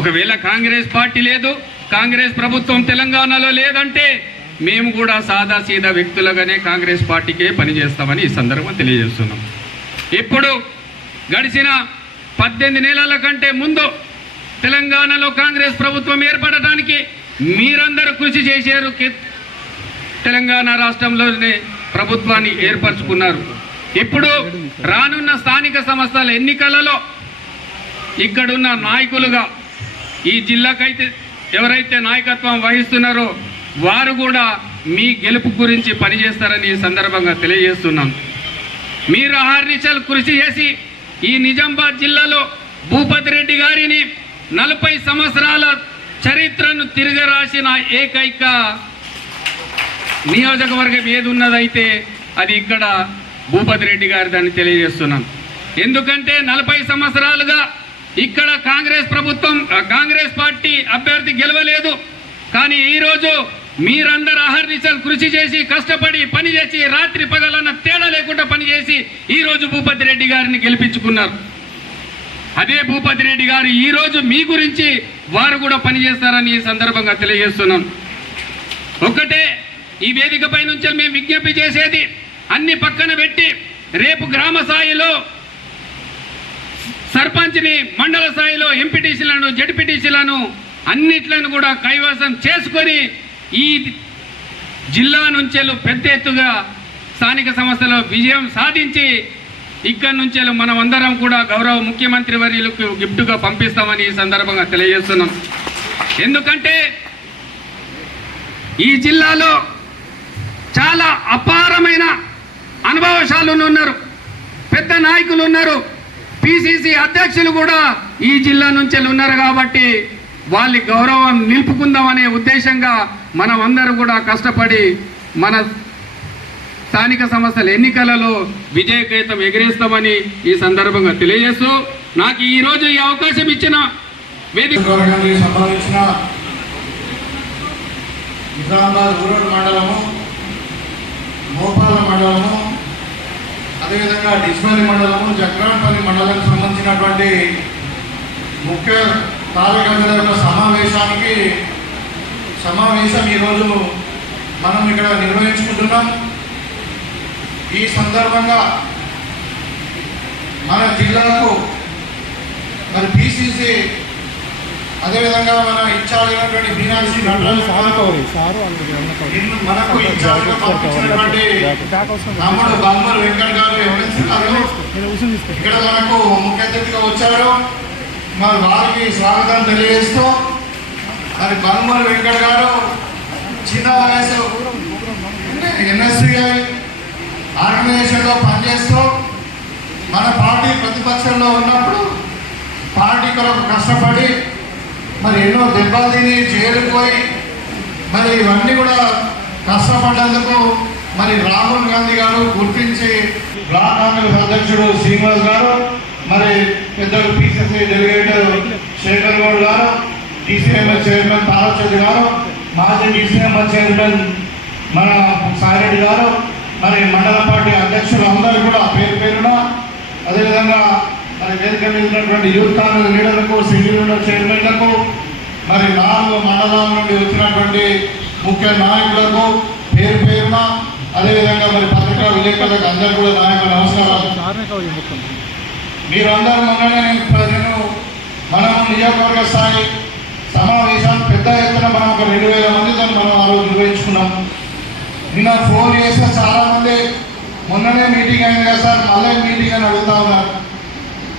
ఒకవేళ కాంగ్రెస్ పార్టీ లేదు, కాంగ్రెస్ ప్రభుత్వం తెలంగాణలో లేదంటే మేము కూడా సాదాసీదా వ్యక్తులుగానే కాంగ్రెస్ పార్టీకే పనిచేస్తామని ఈ సందర్భంగా తెలియజేస్తున్నాం. ఇప్పుడు గడిచిన 18 నెలల కంటే ముందు తెలంగాణలో కాంగ్రెస్ ప్రభుత్వం ఏర్పడటానికి మీరందరూ కృషి చేశారు. తెలంగాణ రాష్ట్రంలోనే ప్రభుత్వాన్ని ఏర్పరచుకున్నారు. ఇప్పుడు రానున్న స్థానిక సంస్థల ఎన్నికలలో ఇక్కడున్న నాయకులుగా ఈ జిల్లాకైతే ఎవరైతే నాయకత్వం వహిస్తున్నారో వారు కూడా మీ గెలుపు గురించి పనిచేస్తారని ఈ సందర్భంగా తెలియజేస్తున్నాం. మీరు అహర్నిశలు కృషి చేసి ఈ నిజామాబాద్ జిల్లాలో భూపతి రెడ్డి గారిని 40 సంవత్సరాల చరిత్రను తిరగరాసిన ఏకైక నియోజకవర్గం ఏది ఉన్నదైతే అది ఇక్కడ భూపతి రెడ్డి గారిదని తెలియజేస్తున్నాం. ఎందుకంటే 40 సంవత్సరాలుగా ఇక్కడ కాంగ్రెస్ పార్టీ అభ్యర్థి గెలవలేదు. కానీ ఈరోజు మీరందరూ అహర్నిశలు కృషి చేసి కష్టపడి పనిచేసి రాత్రి పగలన్న తేడా లేకుండా పనిచేసి ఈరోజు భూపతి రెడ్డి గారిని గెలిపించుకున్నారు. అదే భూపతి రెడ్డి గారు ఈరోజు మీ గురించి వారు కూడా పనిచేస్తారని ఈ సందర్భంగా తెలియజేస్తున్నాం. ఒకటే ఈ వేదికపై నుంచి మేము విజ్ఞప్తి చేసేది, అన్ని పక్కన పెట్టి రేపు గ్రామ స్థాయిలో సర్పంచ్ని, మండల స్థాయిలో ఎంపీటీసీలను, జడ్పీటీసీలను అన్నిట్లను కూడా కైవసం చేసుకొని ఈ జిల్లా నుంచి పెద్ద ఎత్తుగా స్థానిక సంస్థలో విజయం సాధించి ఇక్కడి నుంచి మనం అందరం కూడా గౌరవ ముఖ్యమంత్రి వర్యులకు గిఫ్ట్గా పంపిస్తామని ఈ సందర్భంగా తెలియజేస్తున్నాం. ఎందుకంటే ఈ జిల్లాలో చాలా అపారమైన అనుభవశాలులు ఉన్నారు, పెద్ద నాయకులు ఉన్నారు, పిసిసి అధ్యక్షులు కూడా ఈ జిల్లా నుంచి ఉన్నారు. కాబట్టి వాళ్ళ గౌరవం నిలుపుకుందామనే ఉద్దేశంగా మనం అందరూ కూడా కష్టపడి మన స్థానిక సంస్థల ఎన్నికలలో విజయకేతం ఎగిరేస్తామని ఈ సందర్భంగా తెలియజేస్తూ నాకు ఈరోజు ఈ అవకాశం ఇచ్చిన వేదిక సంబంధించిన నిజామాబాద్ రూరల్ మండలము, మోపాల మండలము, అదేవిధంగా డిస్పల్లి మండలము, జక్రాన్పల్లి మండలానికి సంబంధించినటువంటి ముఖ్య కార్యకర్తల యొక్క సమావేశం ఈరోజు మనం ఇక్కడ నిర్వహించుకుంటున్నాం. ఈ సందర్భంగా మన జిల్లాకు మరి పిసిసి అదేవిధంగా మన ఇన్ఛార్జ్ అయినటువంటి మీనాక్షి మనకు ఇన్ఛార్జ్గా పంపించినటువంటి తమ్ముడు బల్మూరు వెంకట్ గారు ఎమ్మెల్సీ గారు ఇక్కడ మనకు ముఖ్య అతిథిగా వచ్చారు. మరి వారికి స్వాగతం తెలియజేస్తూ మరి బల్మూరు వెంకట్ గారు చిన్న వయసు ఎన్ఎస్సీఐ ఆర్గనైజేషన్లో పనిచేస్తూ మన పార్టీ ప్రతిపక్షంలో ఉన్నప్పుడు పార్టీ కొరకు కష్టపడి మరి ఎన్నో దెబ్బలు తిని చేరుకుపోయి మరి ఇవన్నీ కూడా కష్టపడ్డందుకు మరి రాహుల్ గాంధీ గారు గుర్తించి బ్లాక్ కాంగ్రెస్ అధ్యక్షుడు శ్రీనివాస్ గారు, మరి పెద్దలు పిసిసి డెలిగేట్ శేఖర్ గౌడ్ గారు, డిసిఎంఎల్ చైర్మన్ తారాచంద్ర గారు, మాజీ డిసిఎంఎల్ చైర్మన్ మన సాయిరెడ్డి గారు, మరి మండల పార్టీ అధ్యక్షులు అందరూ కూడా పేరు పేరున, అదేవిధంగా మరి వేదిక మీద ఉన్నటువంటి యూత్ కాంగ్రెస్ లీడర్లకు, సింగిల్ విండో చైర్మన్లకు, మరి 4 మండలాల నుండి వచ్చినటువంటి ముఖ్య నాయకులకు పేరు పేరున, అదేవిధంగా మరి పత్రికా విలేకరులకు అందరూ కూడా నాయకులు నమస్కారాలు. మీరందరూ నేను మనం నియోజకవర్గ స్థాయి సమావేశాలు పెద్ద ఎత్తున మనం ఒక 2000 మందితో మనం ఆ రోజు నిర్వహించుకున్నాం. నిన్న ఫోన్ చేస్తే చాలా మంది మొన్ననే మీటింగ్ అయింది కదా సార్, మళ్ళీ మీటింగ్ అని అడుగుతా ఉన్నారు.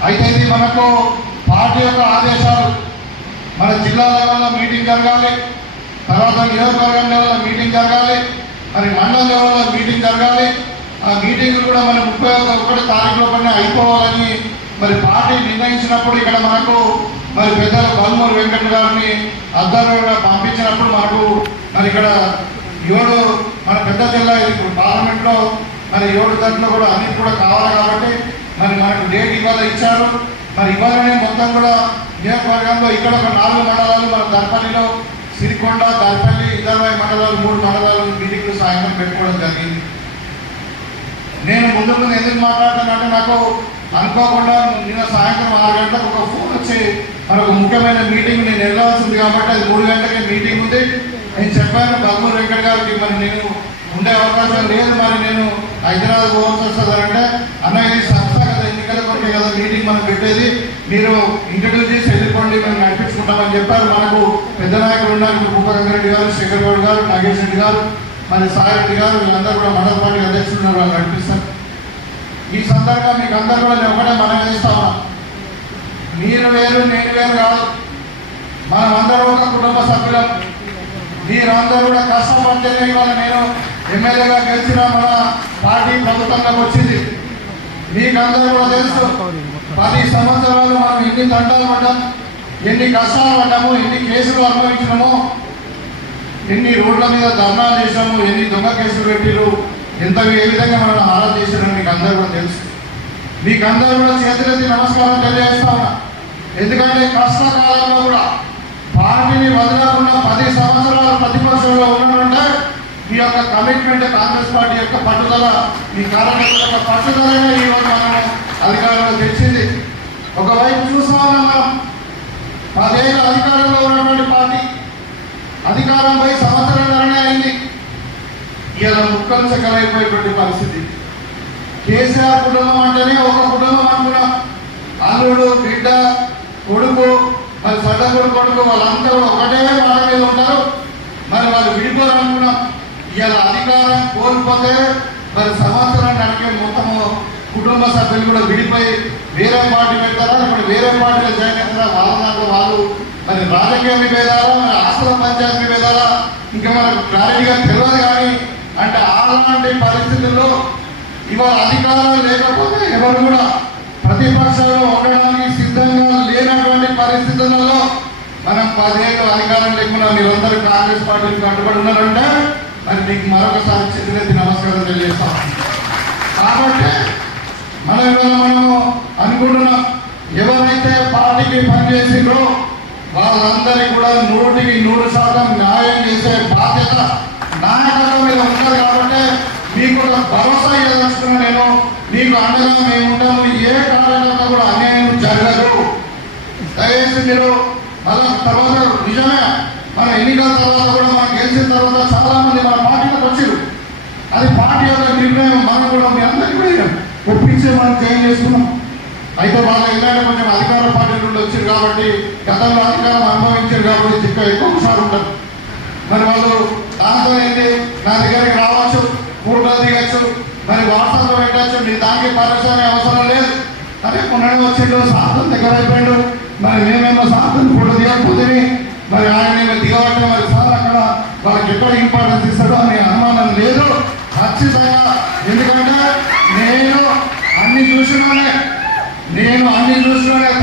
అయితే ఇది మనకు పార్టీ యొక్క ఆదేశాలు, మన జిల్లా లెవెల్లో మీటింగ్ జరగాలి, తర్వాత నియోజకవర్గం లెవెల్లో మీటింగ్ జరగాలి, మరి మండల లెవెల్లో మీటింగ్ జరగాలి. ఆ మీటింగ్లు కూడా మన 31 తారీఖులో పైన అయిపోవాలని మరి పార్టీ నిర్ణయించినప్పుడు ఇక్కడ మనకు మరి పెద్దలు బల్మూరు వెంకట గారిని అధ్వర్యంగా పంపించినప్పుడు మనకు మరి ఇక్కడ 7 మన పెద్ద జిల్లా పార్లమెంట్లో మరి 7 దాంట్లో కూడా అన్నిటి కూడా కావాలి కాబట్టి మరి మనకు డేట్ ఇవాళ ఇచ్చారు. మరి ఇవాళనే మొత్తం కూడా నియోజకవర్గంలో ఇక్కడ ఒక 4 మండలాలు, మన దర్పల్లిలో సిరికొండ, దర్పల్లి, 20 మండలాలు, 3 మండలాలు మీటింగ్లు సాయంత్రం పెట్టుకోవడం జరిగింది. నేను ముందు ఎందుకు మాట్లాడుతానంటే నాకు అనుకోకుండా నిన్న సాయంత్రం 6 గంటలకు ఒక ఫోన్ వచ్చి మనకు ముఖ్యమైన మీటింగ్ నేను వెళ్ళాల్సింది కాబట్టి అది 3 గంటలకే మీటింగ్ ఉంది. నేను చెప్పాను బల్మూరు వెంకట గారికి మరి నేను ఉండే అవకాశం లేదు, మరి నేను హైదరాబాద్ పోవాల్సి వస్తుందంటే అన్న ఇది సంస్థాగత ఎన్నికల కొరకే కదా మీటింగ్ మనం పెట్టేది, మీరు ఇంట్రడ్యూస్ చేసి వెళ్ళిపోండి, మేము నడిపించుకుంటామని చెప్పారు. మనకు పెద్ద నాయకులు ఉన్నారు, భూపగంగారెడ్డి గారు, శేఖర్ గౌడ్ గారు, నాగేష్ రెడ్డి గారు, మరి సాయిరెడ్డి గారు, వీళ్ళందరూ కూడా మండల పార్టీ అధ్యక్షులు ఉన్నారు, వాళ్ళు నడిపిస్తారు. ఈ సందర్భంగా మీకు అందరూ కూడా నేను ఒకటే మనం చేస్తామా, మీరు వేరు నేను వేరు కాదు. మనమందరూ ఒక కుటుంబ సభ్యులం. మీరందరూ కూడా కష్టపడితేనే ఇవాళ నేను ఎమ్మెల్యేగా గెలిచిన మన పార్టీ ప్రభుత్వంలోకి వచ్చింది. మీకందరూ కూడా తెలుసు 10 సంవత్సరాలు మనం ఎన్ని దండాలు పడ్డాం, ఎన్ని కష్టాలు పడ్డాము, ఎన్ని కేసులు అనుభవించినాము, ఎన్ని రోడ్ల మీద ధర్నాలు చేసాము, ఎన్ని దొంగ కేసులు పెట్టిరు, ఏ విధంగా మనం ఆరాధన చేశారని మీకు అందరూ కూడా తెలుసు. మీకందరూ కూడా చేతులెత్తి నమస్కారం తెలియజేస్తా ఉన్నా. ఎందుకంటే కష్టకాలంలో కూడా పార్టీని వదలకుండా 10 సంవత్సరాలు ప్రతిపక్షంలో ఉన్నటువంటి మీ యొక్క కమిట్మెంట్, కాంగ్రెస్ పార్టీ యొక్క పట్టుదల, మీ కార్యకర్తల యొక్క పట్టుదలనే ఈరోజు మనం అధికారంలో తెచ్చింది. ఒకవైపు చూస్తా ఉన్నాం మనం 10 ఏళ్ళ అధికారంలో ఉన్నటువంటి పార్టీ అధికారం పోయి సంవత్సరంలోనే అయింది. ఇలా ముక్కలు చెక్కలైపోయేటువంటి పరిస్థితి. కేసీఆర్ కుటుంబం అంటేనే ఒక కుటుంబం అనుకున్నాం. అల్లుడు, బిడ్డ, కొడుకు, మరి సడ్డ కొడుకు వాళ్ళంతా కూడా ఒకటే మాట మీద ఉంటారు. మరి వాళ్ళు విడిపోరు అనుకున్నాం. ఇలా అధికారం కోల్పోతే మరి సంవత్సరం నడికే మొత్తము కుటుంబ సభ్యులు కూడా విడిపోయి వేరే పార్టీ పెడతారా, ఇప్పుడు వేరే పార్టీలో జాయిన్ అవుతారా, వాళ్ళ దాంట్లో వాళ్ళు మరి రాజకీయ విభేదాలా, మరి ఆస్తుల పంచాయతీ విభేదాలా ఇంకా మనకు క్లారిటీగా తెలియదు. కానీ అంటే అలాంటి పరిస్థితుల్లో ఇవాళ అధికారం లేకపోతే ఎవరు కూడా ప్రతిపక్షంలో ఉండడానికి సిద్ధంగా లేనటువంటి పరిస్థితులలో మనం 10 ఏళ్ళు అధికారం లేకుండా మీరందరూ కాంగ్రెస్ పార్టీకి కట్టుబడి ఉన్నారంటే మరి మీకు మరొకసారి చేతులెత్తి నమస్కారం తెలియజేస్తాం. కాబట్టి మనము అనుకుంటున్నాం, ఎవరైతే పార్టీకి పనిచేసిండ్రో వాళ్ళందరికీ కూడా 100% న్యాయం చేసే బాధ్యత నాయకత్వం మీద ఉంటుంది. కాబట్టి మీకు ఒక భరోసా ఇవ్వదలుచుకున్నా నేను, మీకు అండగా మేము ఉంటాము. ఏ కార్యకర్త కూడా అన్యాయం జరగదు. దయచేసి మీరు మళ్ళీ తర్వాత నిజమే మన ఎన్నికల తర్వాత కూడా మనం గెలిచిన తర్వాత చాలా మంది మన పార్టీలోకి వచ్చారు. అది పార్టీ యొక్క నిర్ణయం. మనం కూడా మీ అందరికీ కూడా ఒప్పించే మనం చేంజ్ చేసుకున్నాం. అయితే వాళ్ళ ఇలాంటి కొంచెం అధికార పార్టీ నుండి వచ్చారు కాబట్టి, గతంలో అధికారం అనుభవించారు కాబట్టి ఇంకా ఎక్కువసారి ఉంటారు. మరి వాళ్ళు దాంతో ఏంటి, నా దగ్గరికి రావచ్చు, ఫోటోలు దిగచ్చు, మరి వాట్సాప్లో పెట్టచ్చు. మీ దానికి పరిశ్రమ అవసరం లేదు. అదే కొన్నాడు వచ్చిండు, సాధన దగ్గర అయిపోయాడు, మరి మేమేమో సాధన ఫోటో దిగకపోతే మరి ఆయన దిగబట్టే మరి సార్ అక్కడ వాళ్ళకి ఎక్కడ ఇంపార్టెన్స్ ఇస్తాడో అనే అనుమానం లేదు ఖచ్చితంగా. ఎందుకంటే నేను అన్ని చూసినానే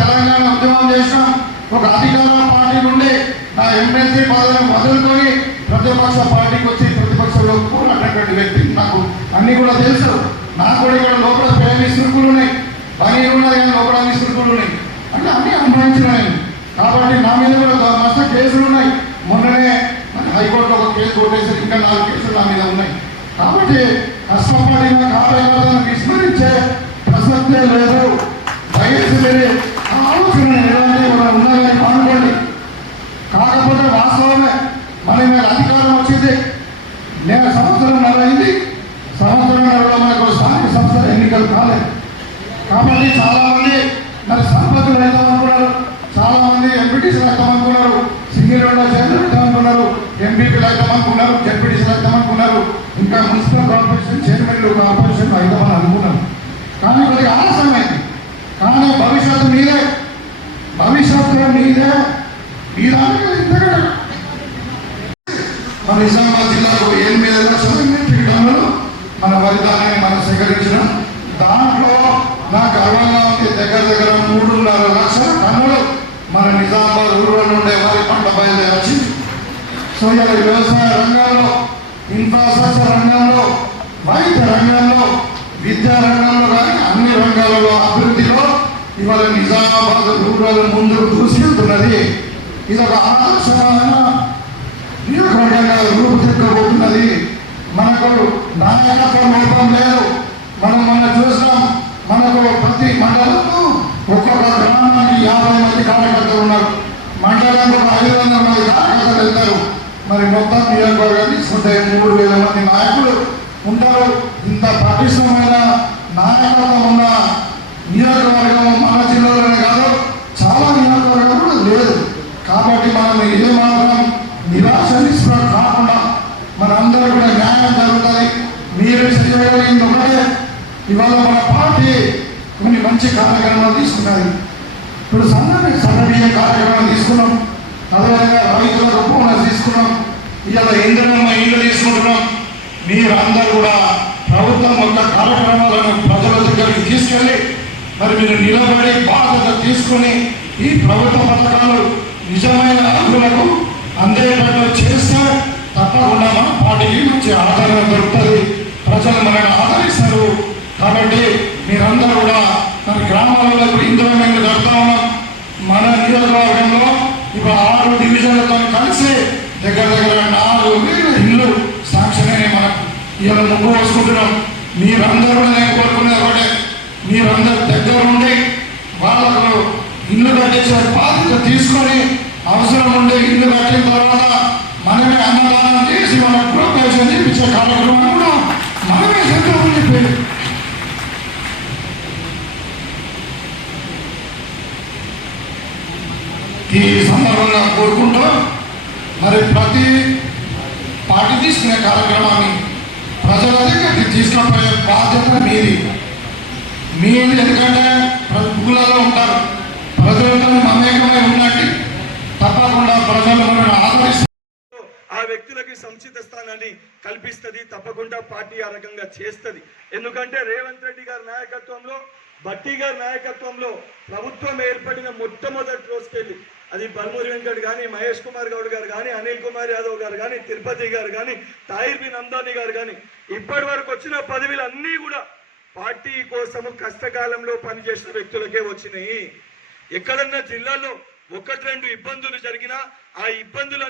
తెలంగాణ ఉద్యమం చేసినాం. ఒక అధికార పార్టీ నుండి నా ఎమ్మెల్సీ పదవిని వదులుకొని ప్రతిపక్ష పార్టీకి వచ్చి ప్రతిపక్షంలో కూడినటువంటి వ్యక్తి. నాకు అన్ని కూడా తెలుసు. నాకు కూడా ఇక్కడ లోపల ప్రేమి సురుకులు ఉన్నాయి, పని ఉన్నది కానీ లోపల అన్ని సురుకులు ఉన్నాయి. అంటే అన్ని అనుభవించిన నేను. కాబట్టి నా మీద కూడా మస్తు కేసులు ఉన్నాయి. మొన్ననే హైకోర్టులో ఒక కేసు కొట్టేసి ఇంకా 4 కేసులు నా మీద ఉన్నాయి. కాబట్టి కష్టపడిన కార్యకర్తలను విస్మరించే ప్రసక్తే లేదు. దయచేసి ఆలోచన ఉన్నాయని పాల్గొండి. కాకపోతే వాస్తవమే మన మీద అధికారం వచ్చింది. నేను సంవత్సరంన్నర అయింది. సంవత్సరంన్నరలో మనకు స్థానిక సంస్థల ఎన్నికలు కాలేదు. కాబట్టి చాలామంది మరి సర్పంచులు అవుతామనుకున్నారు, చాలామంది ఎంపీటీసీలు అవుతామనుకున్నారు, సింగిల్ విండో చైర్మన్ అవుతామనుకున్నారు, ఎంపీపీలు అవుతామనుకున్నారు, జెడ్పీటీసీలు అవుతామనుకున్నారు, ఇంకా మున్సిపల్ కార్పొరేషన్ చైర్మన్లు కార్పొరేషన్ అవుతామని అనుకున్నారు. కానీ కొద్దిగా ఆలస్యమైంది. కానీ భవిష్యత్తు మీదే ఈ దానికి ఇంతకంటే మన నిజామాబాద్ జిల్లాలో 8 లక్షల మెట్రిక్ టన్నులు మన వరి ధాన్యాన్ని మనం సేకరించినాం. దాంట్లో నాకు గర్వంగా ఉంది, దగ్గర 3.5 లక్షల టన్నులు మన నిజామాబాద్ రూరల్ నుండే వరి పంట బయలుదేరి వచ్చింది. సో ఇలా వ్యవసాయ రంగంలో, ఇన్ఫ్రాస్ట్రక్చర్ రంగంలో, వైద్య రంగంలో, విద్యా రంగంలో కానీ అన్ని రంగాలలో అభివృద్ధిలో ఇవాళ నిజామాబాద్ రూరల్ ముందుకు దూసుకెళ్తున్నది. ఇది ఒక ఆదర్శమైన నియోజకవర్గంగా రూపుదిద్దబోతున్నది. మనకు నాయకత్వం లోపం లేదు. మనం చూసినాం, మనకు ప్రతి మండలంలో ఒక్కొక్క గ్రామానికి 50 మంది కార్యకర్తలు ఉన్నారు. మండలంలో 500 మంది కార్యకర్తలు వెళ్తారు. మరి మొత్తం నియోజకవర్గాన్ని తీసుకుంటే 3000 మంది నాయకులు ఉంటారు. ఇంత పటిష్టమైన నాయకత్వం ఉన్న నియోజకవర్గం మన జిల్లాలోనే కాదు, చాలా నియోజకవర్గం కూడా లేదు. కాబట్టి మనం ఇదే మాత్రం నిరాశ నిస్పృహ కాకుండా మనందరూ కూడా న్యాయం జరుగుతుంది. మీరు చేయగలిగింది ఒకటే, ఇవాళ మన పార్టీ కొన్ని మంచి కార్యక్రమాలు తీసుకున్నది. ఇప్పుడు సన్నబియ్య కార్యక్రమాలు తీసుకున్నాం. అదేవిధంగా రైతులకు బోనస్ తీసుకున్నాం. ఇవాళ ఇంధనమ్మ ఇల్లు తీసుకుంటున్నాం. మీరందరూ కూడా ప్రభుత్వం యొక్క కార్యక్రమాలను ప్రజల దగ్గరికి తీసుకెళ్ళి మరి మీరు నిలబడి బాధ్యత తీసుకుని ఈ ప్రభుత్వ పథకాలు నిజమైన అర్హులకు అందేటట్లు చేస్తే తప్పకుండా మన పార్టీకి మంచి ఆదరణ దొరుకుతుంది. ప్రజలు మనల్ని ఆదరిస్తారు. కాబట్టి మీరందరూ కూడా మన గ్రామాలలో ఇప్పుడు ఇంధనమైన జరుగుతూ ఉన్నాం. మన నియోజకవర్గంలో ఇప్పుడు 6 డివిజన్లతో కలిసి దగ్గర 4,000 ఇళ్ళు శాంక్షన్ అయినాయి. మనకు ఇవాళ ముగ్గు వేసుకుంటున్నాం. మీరందరూ కూడా నేను కోరుకునేది ఒకటే, మీరందరూ దగ్గర ఉండి వాళ్ళకు ఇల్లు కట్టించే బాధ్యత తీసుకొని అవసరం ఉండి ఇల్లు కట్టిన తర్వాత మనమే అన్నదానం చేసి మన గృహప్రవేశం చేయించే కార్యక్రమం కూడా మనమే చేద్దామని చెప్పి ఈ సందర్భంగా కోరుకుంటూ మరి ప్రతి పార్టీ తీసుకునే కార్యక్రమాన్ని ప్రజల దగ్గరికి తీసుకుపోయే బాధ్యత మీది. మీరు ఎందుకంటే ఊళ్ళలో ఉంటారు, ప్రజలతో మమేకమై ఉన్నట్టు తప్పకుండా ప్రజలు మనల్ని ఆదరిస్తారు. ఆ వ్యక్తులకి సముచిత స్థానాన్ని కల్పిస్తుంది. తప్పకుండా పార్టీ ఆ రకంగా చేస్తుంది. ఎందుకంటే రేవంత్ రెడ్డి గారి నాయకత్వంలో, భట్టి గారి నాయకత్వంలో ప్రభుత్వం ఏర్పడిన మొట్టమొదటి రోజుకెళ్ళి అది బల్మూరి వెంకట్ కానీ, మహేష్ కుమార్ గౌడ్ గారు కానీ, అనిల్ కుమార్ యాదవ్ గారు కానీ, తిరుపతి గారు కానీ, తాహిర్ బిన్ హమ్దాని గారు కానీ ఇప్పటి వరకు వచ్చిన పదవులు అన్నీ కూడా పార్టీ కోసము కష్టకాలంలో పనిచేసిన వ్యక్తులకే వచ్చినాయి. ఎక్కడన్నా జిల్లాలో 1-2 ఇబ్బందులు జరిగినా ఆ ఇబ్బందులు